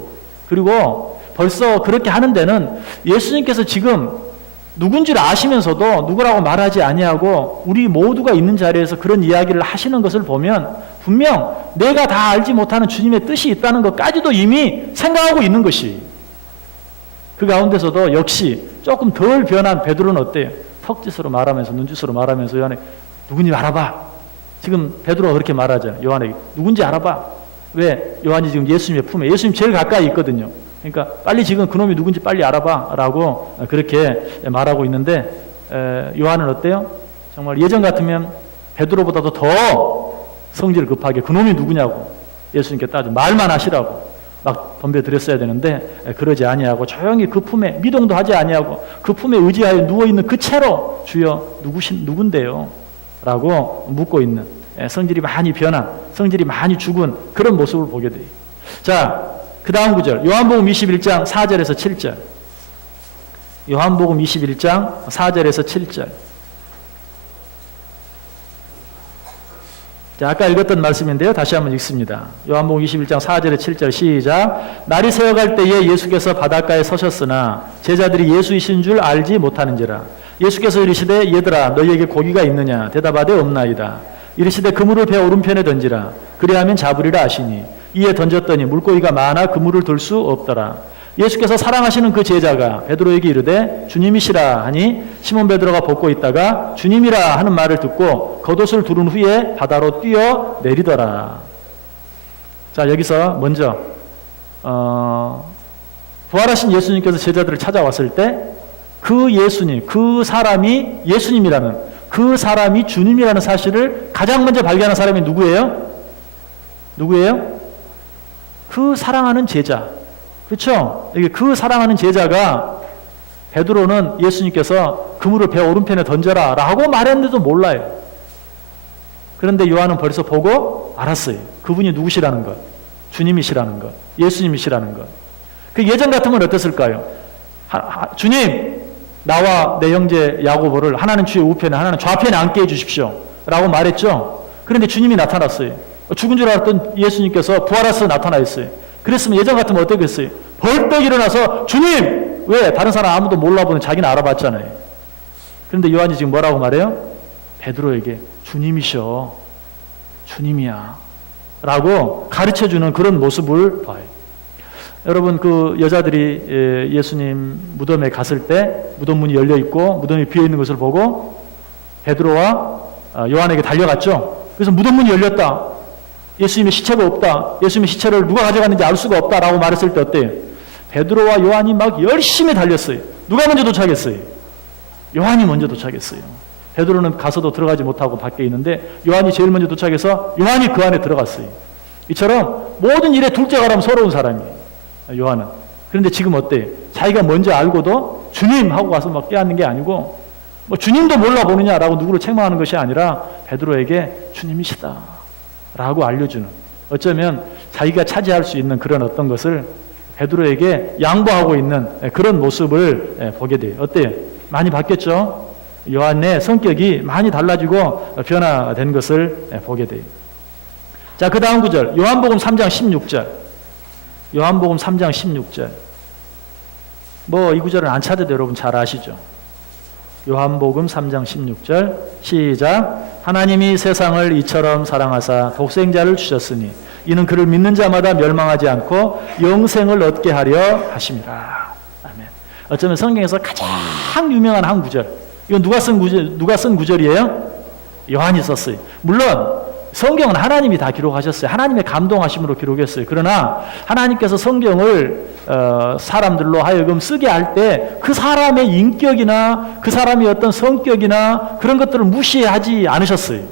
그리고 벌써 그렇게 하는 데는 예수님께서 지금 누군지를 아시면서도 누구라고 말하지 아니하고 우리 모두가 있는 자리에서 그런 이야기를 하시는 것을 보면 분명 내가 다 알지 못하는 주님의 뜻이 있다는 것까지도 이미 생각하고 있는 것이. 그 가운데서도 역시 조금 덜 변한 베드로는 어때요? 턱짓으로 말하면서 눈짓으로 말하면서 요한에 누군지 알아봐. 지금 베드로가 그렇게 말하죠. 요한에게 누군지 알아봐. 왜? 요한이 지금 예수님의 품에, 예수님 제일 가까이 있거든요. 그러니까 빨리 지금 그놈이 누군지 빨리 알아봐 라고 그렇게 말하고 있는데 요한은 어때요? 정말 예전 같으면 베드로보다도 더 성질 급하게 그놈이 누구냐고 예수님께 따져 말만 하시라고 막 덤벼들었어야 되는데 그러지 아니하고 조용히 그 품에 미동도 하지 아니하고 그 품에 의지하여 누워있는 그 채로 주여 누군데요? 라고 묻고 있는, 성질이 많이 변한, 성질이 많이 죽은 그런 모습을 보게 돼요. 자, 그 다음 구절, 요한복음 21장 4절에서 7절. 요한복음 21장 4절에서 7절. 자, 아까 읽었던 말씀인데요. 다시 한번 읽습니다. 요한복음 21장 4절에 7절 시작. 날이 새어갈 때에 예수께서 바닷가에 서셨으나 제자들이 예수이신 줄 알지 못하는지라. 예수께서 이르시되 얘들아 너희에게 고기가 있느냐 대답하되 없나이다. 이르시되 그물을 배 오른편에 던지라. 그리하면 잡으리라 하시니 이에 던졌더니 물고기가 많아 그물을 들 수 없더라. 예수께서 사랑하시는 그 제자가 베드로에게 이르되 주님이시라 하니 시몬 베드로가 벗고 있다가 주님이라 하는 말을 듣고 겉옷을 두른 후에 바다로 뛰어 내리더라. 자, 여기서 먼저 부활하신 예수님께서 제자들을 찾아왔을 때 그 예수님, 그 사람이 예수님이라는, 그 사람이 주님이라는 사실을 가장 먼저 발견한 사람이 누구예요? 누구예요? 그 사랑하는 제자. 그렇죠? 그 사랑하는 제자가 베드로는 예수님께서 그물을 배 오른편에 던져라 라고 말했는데도 몰라요. 그런데 요한은 벌써 보고 알았어요. 그분이 누구시라는 것, 주님이시라는 것, 예수님이시라는 것. 그 예전 같으면 어땠을까요? 주님, 나와 내 형제 야고보를 하나는 주의 우편에 하나는 좌편에 앉게 해주십시오 라고 말했죠. 그런데 주님이 나타났어요. 죽은 줄 알았던 예수님께서 부활해서 나타나 있어요. 그랬으면 예전 같으면 어떻겠어요? 벌떡 일어나서 주님! 왜? 다른 사람 아무도 몰라보는 자기는 알아봤잖아요. 그런데 요한이 지금 뭐라고 말해요? 베드로에게 주님이셔. 주님이야. 라고 가르쳐주는 그런 모습을 봐요. 여러분, 그 여자들이 예수님 무덤에 갔을 때 무덤 문이 열려 있고 무덤이 비어 있는 것을 보고 베드로와 요한에게 달려갔죠. 그래서 무덤 문이 열렸다. 예수님의 시체가 없다. 예수님의 시체를 누가 가져갔는지 알 수가 없다라고 말했을 때 어때요? 베드로와 요한이 막 열심히 달렸어요. 누가 먼저 도착했어요? 요한이 먼저 도착했어요. 베드로는 가서도 들어가지 못하고 밖에 있는데 요한이 제일 먼저 도착해서 요한이 그 안에 들어갔어요. 이처럼 모든 일에 둘째가라면 서러운 사람이에요. 요한은. 그런데 지금 어때요? 자기가 먼저 알고도 주님 하고 가서 막 깨닫는 게 아니고 뭐 주님도 몰라보느냐라고 누구를 책망하는 것이 아니라 베드로에게 주님이시다 라고 알려주는, 어쩌면 자기가 차지할 수 있는 그런 어떤 것을 베드로에게 양보하고 있는 그런 모습을 보게 돼요. 어때요? 많이 바뀌었죠? 요한의 성격이 많이 달라지고 변화된 것을 보게 돼요. 자, 그 다음 구절 요한복음 3장 16절. 요한복음 3장 16절. 이 구절은 안 찾아도 여러분 잘 아시죠? 요한복음 3장 16절 시작. 하나님이 세상을 이처럼 사랑하사 독생자를 주셨으니 이는 그를 믿는 자마다 멸망하지 않고 영생을 얻게 하려 하심이라. 아멘. 어쩌면 성경에서 가장 유명한 한 구절. 이건 누가 쓴 구절이에요? 요한이 썼어요. 물론 성경은 하나님이 다 기록하셨어요. 하나님의 감동하심으로 기록했어요. 그러나 하나님께서 성경을 사람들로 하여금 쓰게 할 때 그 사람의 인격이나 그 사람의 어떤 성격이나 그런 것들을 무시하지 않으셨어요.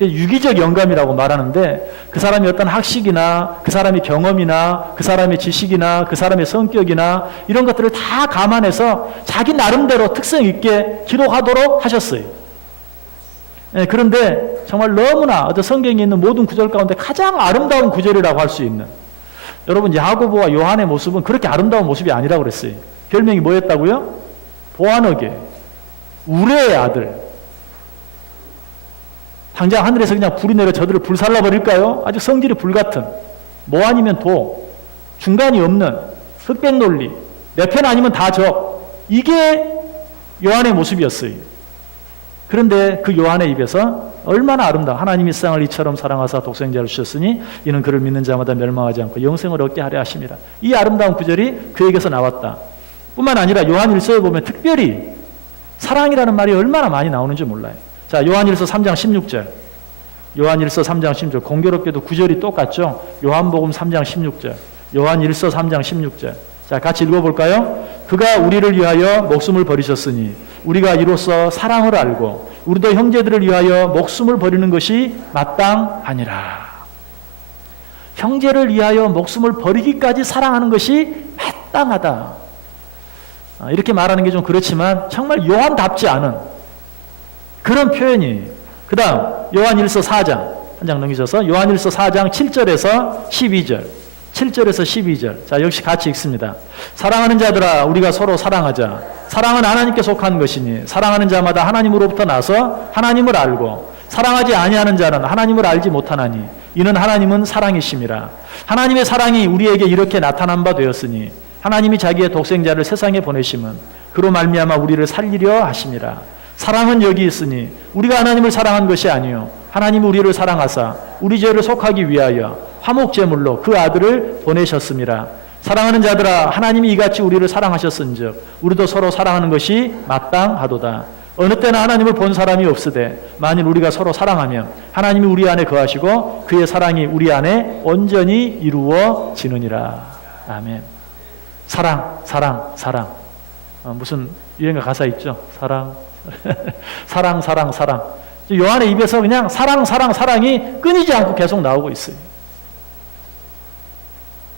유기적 영감이라고 말하는데 그 사람의 어떤 학식이나 그 사람의 경험이나 그 사람의 지식이나 그 사람의 성격이나 이런 것들을 다 감안해서 자기 나름대로 특성 있게 기록하도록 하셨어요. 그런데 정말 너무나 성경에 있는 모든 구절 가운데 가장 아름다운 구절이라고 할 수 있는, 여러분 야고보와 요한의 모습은 그렇게 아름다운 모습이 아니라고 그랬어요. 별명이 뭐였다고요? 보아너게, 우레의 아들. 당장 하늘에서 그냥 불이 내려 저들을 불살라 버릴까요? 아주 성질이 불같은, 뭐 아니면 도, 중간이 없는 흑백 논리, 내 편 아니면 다 적, 이게 요한의 모습이었어요. 그런데 그 요한의 입에서 얼마나 아름다워. 하나님이 세상을 이처럼 사랑하사 독생자를 주셨으니 이는 그를 믿는 자마다 멸망하지 않고 영생을 얻게 하려 하심이라. 이 아름다운 구절이 그에게서 나왔다. 뿐만 아니라 요한일서에 보면 특별히 사랑이라는 말이 얼마나 많이 나오는지 몰라요. 자, 요한일서 3장 16절. 요한일서 3장 16절. 공교롭게도 구절이 똑같죠. 요한복음 3장 16절. 요한일서 3장 16절. 자, 같이 읽어볼까요? 그가 우리를 위하여 목숨을 버리셨으니 우리가 이로써 사랑을 알고 우리도 형제들을 위하여 목숨을 버리는 것이 마땅하니라. 형제를 위하여 목숨을 버리기까지 사랑하는 것이 마땅하다. 이렇게 말하는 게 좀 그렇지만 정말 요한답지 않은 그런 표현이. 그 다음 요한일서 4장 한 장 넘기셔서 요한일서 4장 7절에서 12절 7절에서 12절. 자, 역시 같이 읽습니다. 사랑하는 자들아, 우리가 서로 사랑하자. 사랑은 하나님께 속한 것이니 사랑하는 자마다 하나님으로부터 나서 하나님을 알고 사랑하지 아니하는 자는 하나님을 알지 못하나니 이는 하나님은 사랑이심이라. 하나님의 사랑이 우리에게 이렇게 나타난 바 되었으니 하나님이 자기의 독생자를 세상에 보내심은 그로 말미암아 우리를 살리려 하심이라. 사랑은 여기 있으니 우리가 하나님을 사랑한 것이 아니요 하나님이 우리를 사랑하사 우리 죄를 속하기 위하여 화목제물로 그 아들을 보내셨음이라. 사랑하는 자들아, 하나님이 이같이 우리를 사랑하셨은즉 우리도 서로 사랑하는 것이 마땅하도다. 어느 때나 하나님을 본 사람이 없으되 만일 우리가 서로 사랑하면 하나님이 우리 안에 거하시고 그의 사랑이 우리 안에 온전히 이루어지느니라. 아멘. 사랑, 사랑, 사랑. 무슨 유행가 가사 있죠? 사랑, 사랑, 사랑, 사랑. 요한의 입에서 그냥 사랑, 사랑, 사랑이 끊이지 않고 계속 나오고 있어요.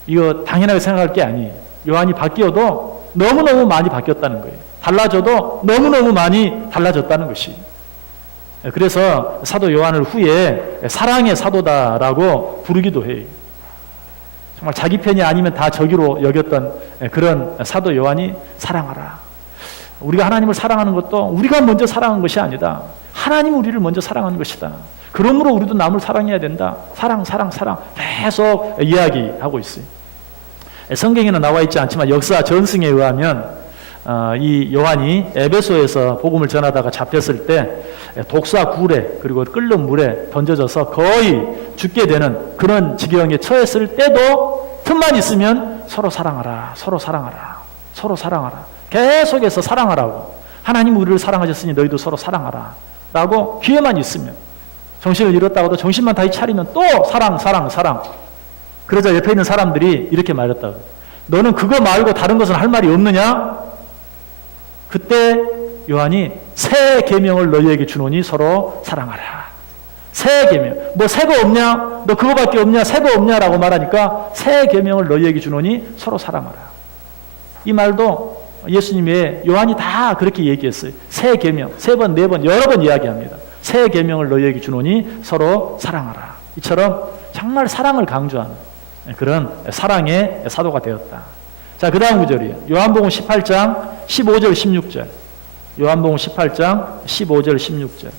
이거 당연하게 생각할 게 아니에요. 요한이 바뀌어도 너무너무 많이 바뀌었다는 거예요. 달라져도 너무너무 많이 달라졌다는 것이. 그래서 사도 요한을 후에 사랑의 사도다라고 부르기도 해요. 정말 자기 편이 아니면 다 적이로 여겼던 그런 사도 요한이 사랑하라. 우리가 하나님을 사랑하는 것도 우리가 먼저 사랑한 것이 아니다. 하나님이 우리를 먼저 사랑하는 것이다. 그러므로 우리도 남을 사랑해야 된다. 사랑, 사랑, 사랑 계속 이야기하고 있어요. 성경에는 나와 있지 않지만 역사 전승에 의하면 이 요한이 에베소에서 복음을 전하다가 잡혔을 때 독사 굴에 그리고 끓는 물에 던져져서 거의 죽게 되는 그런 지경에 처했을 때도 틈만 있으면 서로 사랑하라, 서로 사랑하라, 서로 사랑하라. 계속해서 사랑하라고. 하나님 우리를 사랑하셨으니 너희도 서로 사랑하라 라고 기회만 있으면, 정신을 잃었다고도 정신만 다시 차리면 또 사랑, 사랑, 사랑. 그러자 옆에 있는 사람들이 이렇게 말했다고. 너는 그거 말고 다른 것은 할 말이 없느냐? 그때 요한이 새 계명을 너희에게 주노니 서로 사랑하라. 새 계명. 뭐 새거 없냐? 너 그거밖에 없냐? 새거 없냐라고 말하니까 새 계명을 너희에게 주노니 서로 사랑하라. 이 말도 예수님의 요한이 다 그렇게 얘기했어요. 새 계명. 세 번, 네 번, 여러 번 이야기합니다. 새 계명을 너희에게 주노니 서로 사랑하라. 이처럼 정말 사랑을 강조하는 그런 사랑의 사도가 되었다. 자, 그 다음 구절이에요. 요한복음 18장 15절 16절. 요한복음 18장 15절 16절.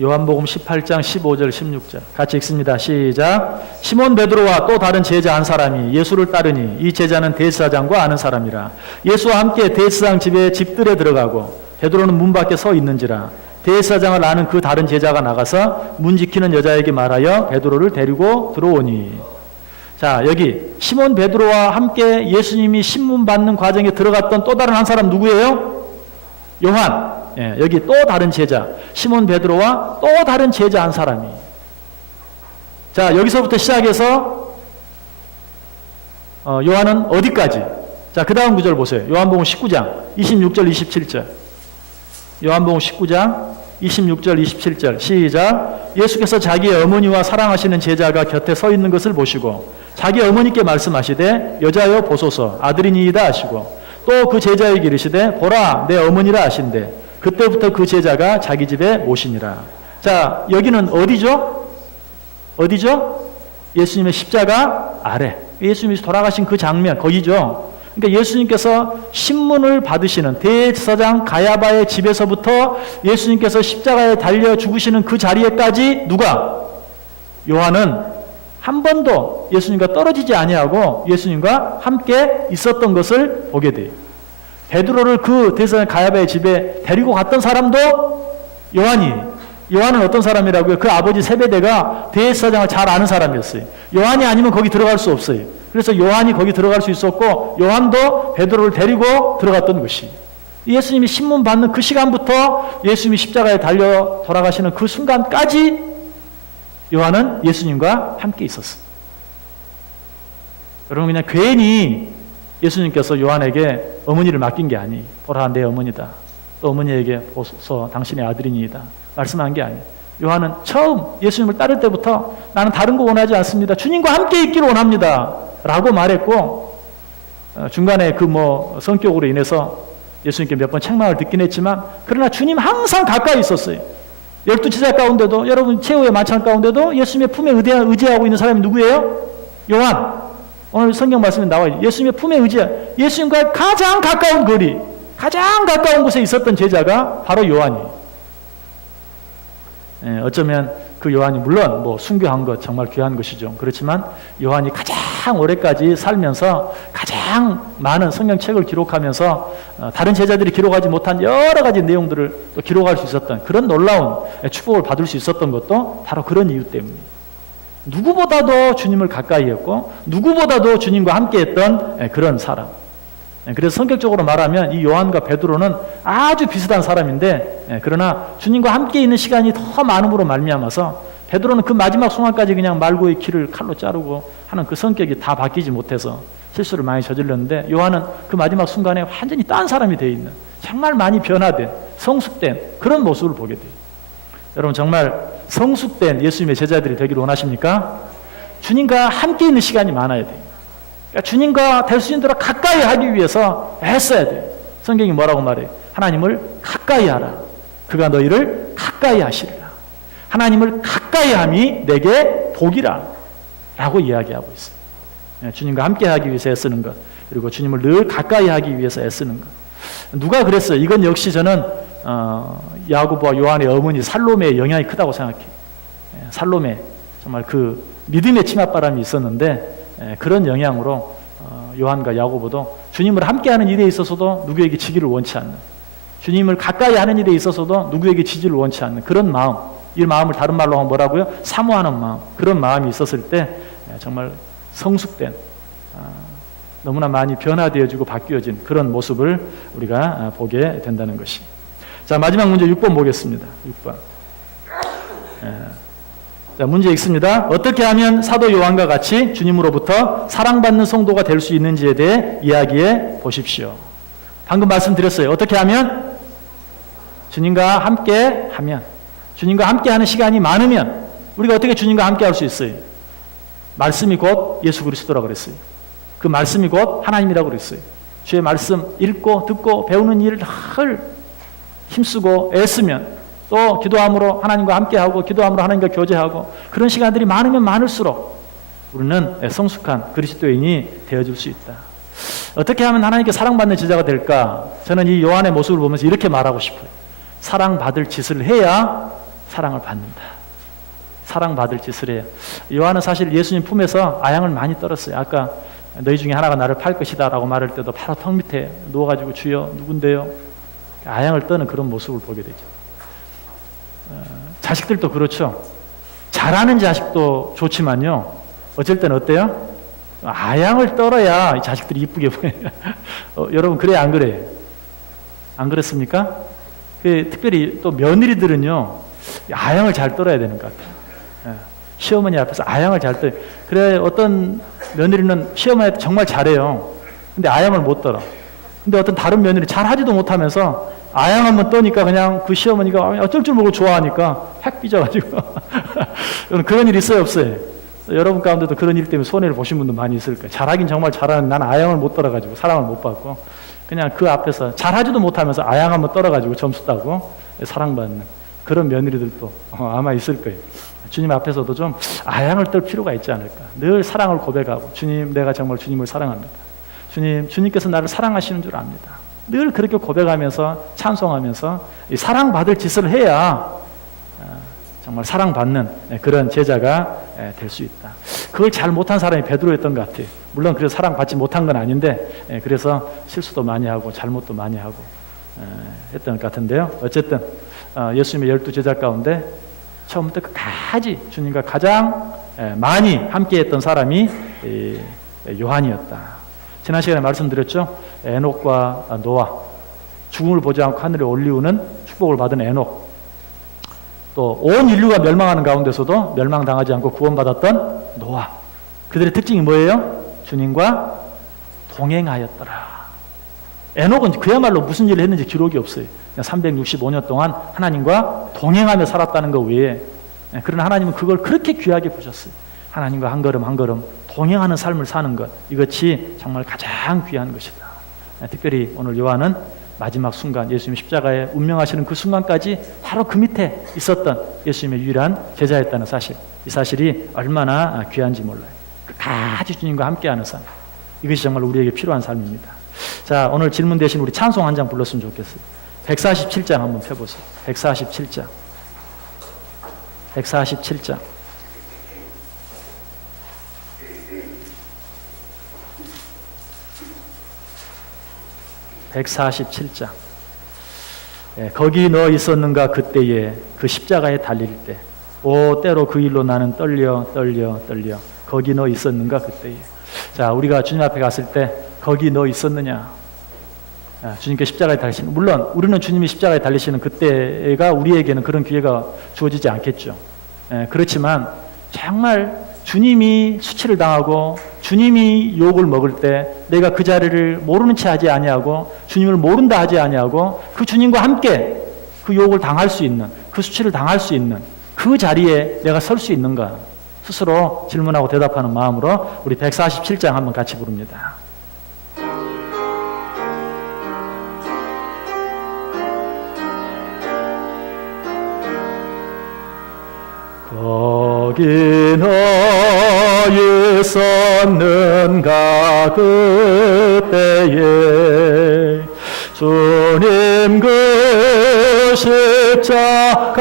요한복음 18장 15절 16절. 같이 읽습니다. 시작. 시몬 베드로와 또 다른 제자 한 사람이 예수를 따르니 이 제자는 대제사장과 아는 사람이라. 예수와 함께 대제사장 집에 집들에 들어가고 베드로는 문 밖에 서 있는지라. 대제사장을 아는 그 다른 제자가 나가서 문 지키는 여자에게 말하여 베드로를 데리고 들어오니. 자, 여기 시몬 베드로와 함께 예수님이 신문 받는 과정에 들어갔던 또 다른 한 사람 누구예요? 요한. 예, 여기 또 다른 제자, 시몬 베드로와 또 다른 제자 한 사람이. 자, 여기서부터 시작해서 요한은 어디까지? 자, 그 다음 구절 보세요. 요한복음 19장 26절 27절. 요한복음 19장 26절 27절. 시작. 예수께서 자기의 어머니와 사랑하시는 제자가 곁에 서 있는 것을 보시고 자기 어머니께 말씀하시되 여자여 보소서 아들이니이다 하시고 또 그 제자에게 이르시되 보라 내 어머니라 하신대 그때부터 그 제자가 자기 집에 모시니라. 자, 여기는 어디죠? 어디죠? 예수님의 십자가 아래. 예수님이 돌아가신 그 장면 거기죠. 그러니까 예수님께서 신문을 받으시는 대제사장 가야바의 집에서부터 예수님께서 십자가에 달려 죽으시는 그 자리에까지 누가? 요한은 한 번도 예수님과 떨어지지 아니하고 예수님과 함께 있었던 것을 보게 돼요. 베드로를 그 대제사장 가야바의 집에 데리고 갔던 사람도 요한은 어떤 사람이라고요? 그 아버지 세베대가 대제사장을 잘 아는 사람이었어요. 요한이 아니면 거기 들어갈 수 없어요. 그래서 요한이 거기 들어갈 수 있었고 요한도 베드로를 데리고 들어갔던 것이. 예수님이 신문 받는 그 시간부터 예수님이 십자가에 달려 돌아가시는 그 순간까지 요한은 예수님과 함께 있었어요. 여러분, 그냥 괜히 예수님께서 요한에게 어머니를 맡긴 게 아니. 보라 내 어머니다. 또 어머니에게 보소서 당신의 아들이니이다. 말씀한 게 아니에요. 요한은 처음 예수님을 따를 때부터 나는 다른 거 원하지 않습니다. 주님과 함께 있기를 원합니다. 라고 말했고 중간에 그 성격으로 인해서 예수님께 몇 번 책망을 듣긴 했지만 그러나 주님 항상 가까이 있었어요. 12제자 가운데도 여러분 최후의 만찬 가운데도 예수님의 품에 의지하고 있는 사람이 누구예요? 요한. 오늘 성경 말씀에 나와요. 예수님의 품에 예수님과 가장 가까운 거리, 가장 가까운 곳에 있었던 제자가 바로 요한이에요. 어쩌면 그 요한이 물론 뭐 순교한 것 정말 귀한 것이죠. 그렇지만 요한이 가장 오래까지 살면서 가장 많은 성경책을 기록하면서 다른 제자들이 기록하지 못한 여러 가지 내용들을 또 기록할 수 있었던 그런 놀라운 축복을 받을 수 있었던 것도 바로 그런 이유 때문이에요. 누구보다도 주님을 가까이 했고 누구보다도 주님과 함께했던 그런 사람. 그래서 성격적으로 말하면 이 요한과 베드로는 아주 비슷한 사람인데 그러나 주님과 함께 있는 시간이 더 많음으로 말미암아서 베드로는 그 마지막 순간까지 그냥 말고의 길을 칼로 자르고 하는 그 성격이 다 바뀌지 못해서 실수를 많이 저질렀는데 요한은 그 마지막 순간에 완전히 딴 사람이 되어 있는 정말 많이 변화된 성숙된 그런 모습을 보게 돼요. 여러분 정말 성숙된 예수님의 제자들이 되기를 원하십니까? 주님과 함께 있는 시간이 많아야 돼요. 그러니까 주님과 될 수 있는 대로 가까이 하기 위해서 애써야 돼요. 성경이 뭐라고 말해요? 하나님을 가까이 하라. 그가 너희를 가까이 하시리라. 하나님을 가까이 함이 내게 복이라 라고 이야기하고 있어요. 주님과 함께 하기 위해서 애쓰는 것, 그리고 주님을 늘 가까이 하기 위해서 애쓰는 것. 누가 그랬어요? 이건 역시 저는 야고보와 요한의 어머니 살로메의 영향이 크다고 생각해요. 살로메 정말 그 믿음의 치맛바람이 있었는데 그런 영향으로 요한과 야고보도 주님을 함께하는 일에 있어서도 누구에게 지기를 원치 않는, 주님을 가까이 하는 일에 있어서도 누구에게 지지를 원치 않는 그런 마음, 이 마음을 다른 말로 하면 뭐라고요? 사모하는 마음, 그런 마음이 있었을 때 정말 성숙된, 너무나 많이 변화되어지고 바뀌어진 그런 모습을 우리가 보게 된다는 것이. 자, 마지막 문제 6번 보겠습니다. 6번. 자, 문제 읽습니다. 어떻게 하면 사도 요한과 같이 주님으로부터 사랑받는 성도가 될 수 있는지에 대해 이야기해 보십시오. 방금 말씀드렸어요. 어떻게 하면? 주님과 함께 하면, 주님과 함께 하는 시간이 많으면 우리가 어떻게 주님과 함께 할 수 있어요? 말씀이 곧 예수 그리스도라고 그랬어요. 그 말씀이 곧 하나님이라고 그랬어요. 주의 말씀 읽고 듣고 배우는 일을 늘 힘쓰고 애쓰면, 또 기도함으로 하나님과 함께하고 기도함으로 하나님과 교제하고 그런 시간들이 많으면 많을수록 우리는 성숙한 그리스도인이 되어줄 수 있다. 어떻게 하면 하나님께 사랑받는 제자가 될까? 저는 이 요한의 모습을 보면서 이렇게 말하고 싶어요. 사랑받을 짓을 해야 사랑을 받는다. 사랑받을 짓을 해야. 요한은 사실 예수님 품에서 아양을 많이 떨었어요. 아까 너희 중에 하나가 나를 팔 것이다 라고 말할 때도 바로 턱 밑에 누워가지고 주여 누군데요? 아양을 떠는 그런 모습을 보게 되죠. 자식들도 그렇죠. 잘하는 자식도 좋지만요, 어쩔 때는 어때요? 아양을 떨어야 이 자식들이 이쁘게 보여요. 여러분 그래요, 안 그래요? 안 그렇습니까? 특별히 또 며느리들은요, 아양을 잘 떨어야 되는 것 같아요. 시어머니 앞에서 아양을 잘 떨어요. 그래, 어떤 며느리는 시어머니한테 정말 잘해요. 근데 아양을 못 떨어. 근데 어떤 다른 며느리 잘하지도 못하면서 아양 한번 떠니까 그냥 그 시어머니가 어쩔 줄 모르고 좋아하니까 팩 삐져가지고 그런 일 있어요, 없어요? 여러분 가운데도 그런 일 때문에 손해를 보신 분도 많이 있을 거예요. 잘하긴 정말 잘하는, 난 아양을 못 떨어가지고 사랑을 못 받고 그냥 그 앞에서 잘하지도 못하면서 아양 한번 떨어가지고 점수 따고 사랑받는 그런 며느리들도 아마 있을 거예요. 주님 앞에서도 좀 아양을 떨 필요가 있지 않을까. 늘 사랑을 고백하고, 주님, 내가 정말 주님을 사랑합니다. 주님, 주님께서 나를 사랑하시는 줄 압니다. 늘 그렇게 고백하면서 찬송하면서 사랑받을 짓을 해야 정말 사랑받는 그런 제자가 될 수 있다. 그걸 잘 못한 사람이 베드로였던 것 같아요. 물론 그래서 사랑받지 못한 건 아닌데 그래서 실수도 많이 하고 잘못도 많이 하고 했던 것 같은데요. 어쨌든 예수님의 12제자 가운데 처음부터 끝까지 주님과 가장 많이 함께했던 사람이 요한이었다. 지난 시간에 말씀드렸죠. 에녹과 노아, 죽음을 보지 않고 하늘에 올리우는 축복을 받은 에녹, 또 온 인류가 멸망하는 가운데서도 멸망당하지 않고 구원받았던 노아. 그들의 특징이 뭐예요? 주님과 동행하였더라. 에녹은 그야말로 무슨 일을 했는지 기록이 없어요. 365년 동안 하나님과 동행하며 살았다는 것 외에. 그러나 하나님은 그걸 그렇게 귀하게 보셨어요. 하나님과 한 걸음 한 걸음 동행하는 삶을 사는 것, 이것이 정말 가장 귀한 것이다. 특별히 오늘 요한은 마지막 순간 예수님이 십자가에 운명하시는 그 순간까지 바로 그 밑에 있었던 예수님의 유일한 제자였다는 사실, 이 사실이 얼마나 귀한지 몰라요. 끝까지 주님과 함께하는 삶, 이것이 정말 우리에게 필요한 삶입니다. 자, 오늘 질문 대신 우리 찬송 한 장 불렀으면 좋겠어요. 147장 한번 펴보세요. 147장 147장 147장. 거기 너 있었는가 그때에 그 십자가에 달릴 때, 오 때로 그 일로 나는 떨려 거기 너 있었는가 그때에. 자, 우리가 주님 앞에 갔을 때 거기 너 있었느냐? 주님께 십자가에 달리시는, 물론 우리는 주님이 십자가에 달리시는 그때가 우리에게는 그런 기회가 주어지지 않겠죠. 그렇지만 정말 주님이 수치를 당하고 주님이 욕을 먹을 때 내가 그 자리를 모르는 채 하지 아니하고 주님을 모른다 하지 아니하고 그 주님과 함께 그 욕을 당할 수 있는, 그 수치를 당할 수 있는 그 자리에 내가 설 수 있는가, 스스로 질문하고 대답하는 마음으로 우리 147장 한번 같이 부릅니다. 거기 너 있었는가 그때에 주님 그 십자가에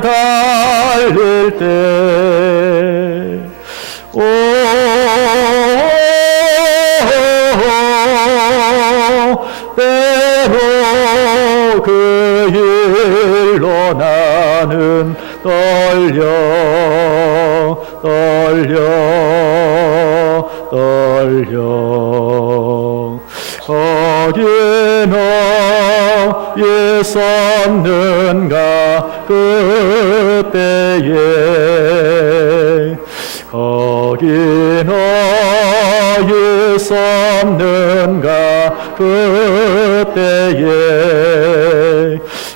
달릴 때, 오 때로 그 일로 나는 떨려 거기 너 있었는가 그때에 거기 너 있었는가 그때에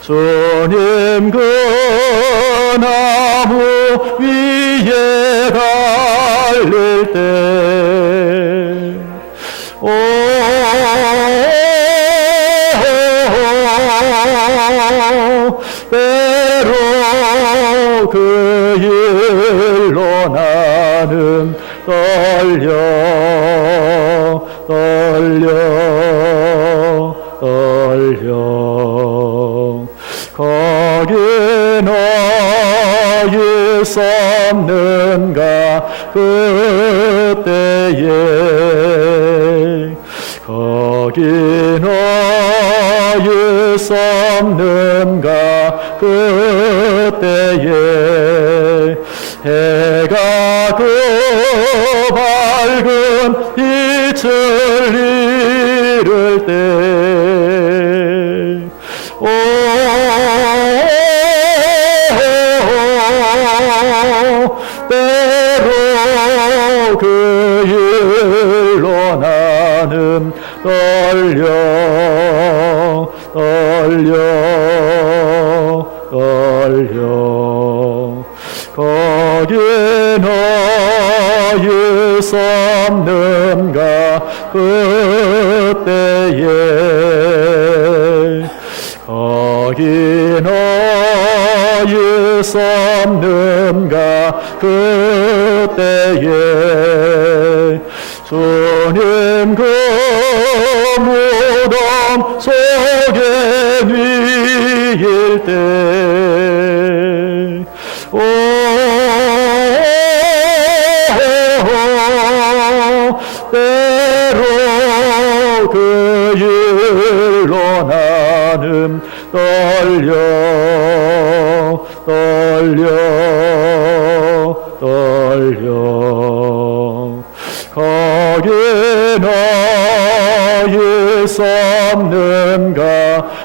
주님 그 나무 위에 달릴 때, 오 때로 그 일로 나는 떨려 거기 너 있었는가 그때에 거기 너 있었는가 그때에 해가 그 밝은 빛을 잃을 때, 오 때로 그 일로 나는 떨려 거기 너 있었는가 그때에 거기 너 있었는가 그때에 주님 그 무덤 속에 누일 때, 오 때로 그 일로 나는 떨려 거기 너 있었는가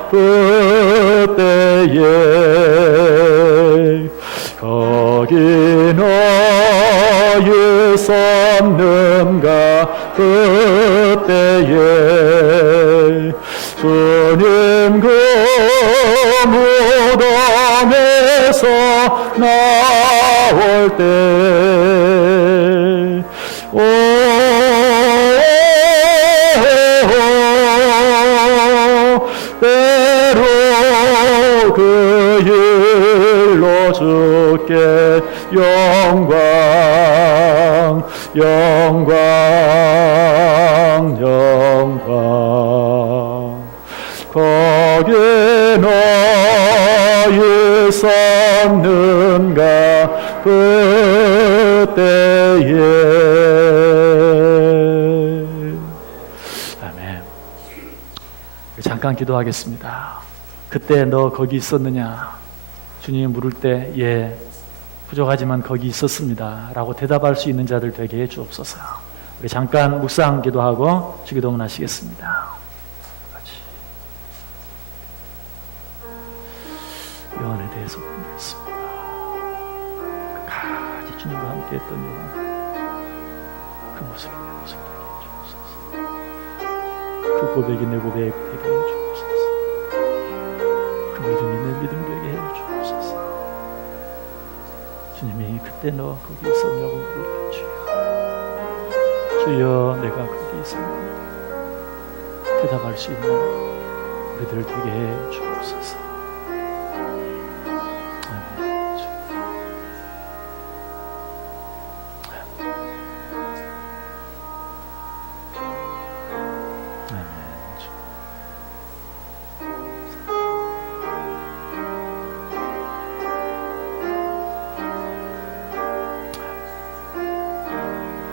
그때에 거기 너 있었는가 그때에 주님 그 무덤에서 나올 때, 오 주께 영광 영광 영광. 거기 너희 섰는가 그때에. 아멘. 잠깐 기도하겠습니다. 그때 너 거기 있었느냐? 주님이 물을 때 예, 부족하지만 거기 있었습니다 라고 대답할 수 있는 자들 되게 해 주옵소서. 우리 잠깐 묵상 기도하고 주기도문 하시겠습니다. 같이. 요한에 대해서 공부했습니다. 끝까지 주님과 함께 했던 요한, 그 모습이 내 모습 되게 해 주옵소서. 그 고백이 내 고백 되게 해 주옵소서. 그 믿음이 내 믿음 되게 해 주옵소서. 주님이 그때 너 거기 있었냐고 물을 때 주여, 주여 내가 거기 있었느냐 대답할 수 있는 우리들 되게 해 주옵소서. 아멘.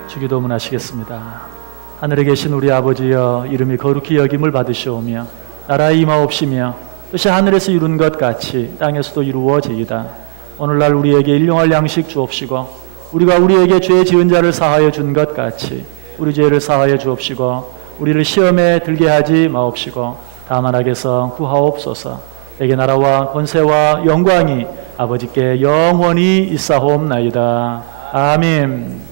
주기도문 하시겠습니다. 하늘에 계신 우리 아버지여, 이름이 거룩히 여김을 받으시오며 나라의 임하옵시며 뜻이 하늘에서 이룬 것 같이 땅에서도 이루어지이다. 오늘날 우리에게 일용할 양식 주옵시고 우리가 우리에게 죄 지은 자를 사하여 준 것 같이 우리 죄를 사하여 주옵시고 우리를 시험에 들게 하지 마옵시고 다만 악에서 구하옵소서. 내게 나라와 권세와 영광이 아버지께 영원히 있사옵나이다. 아멘.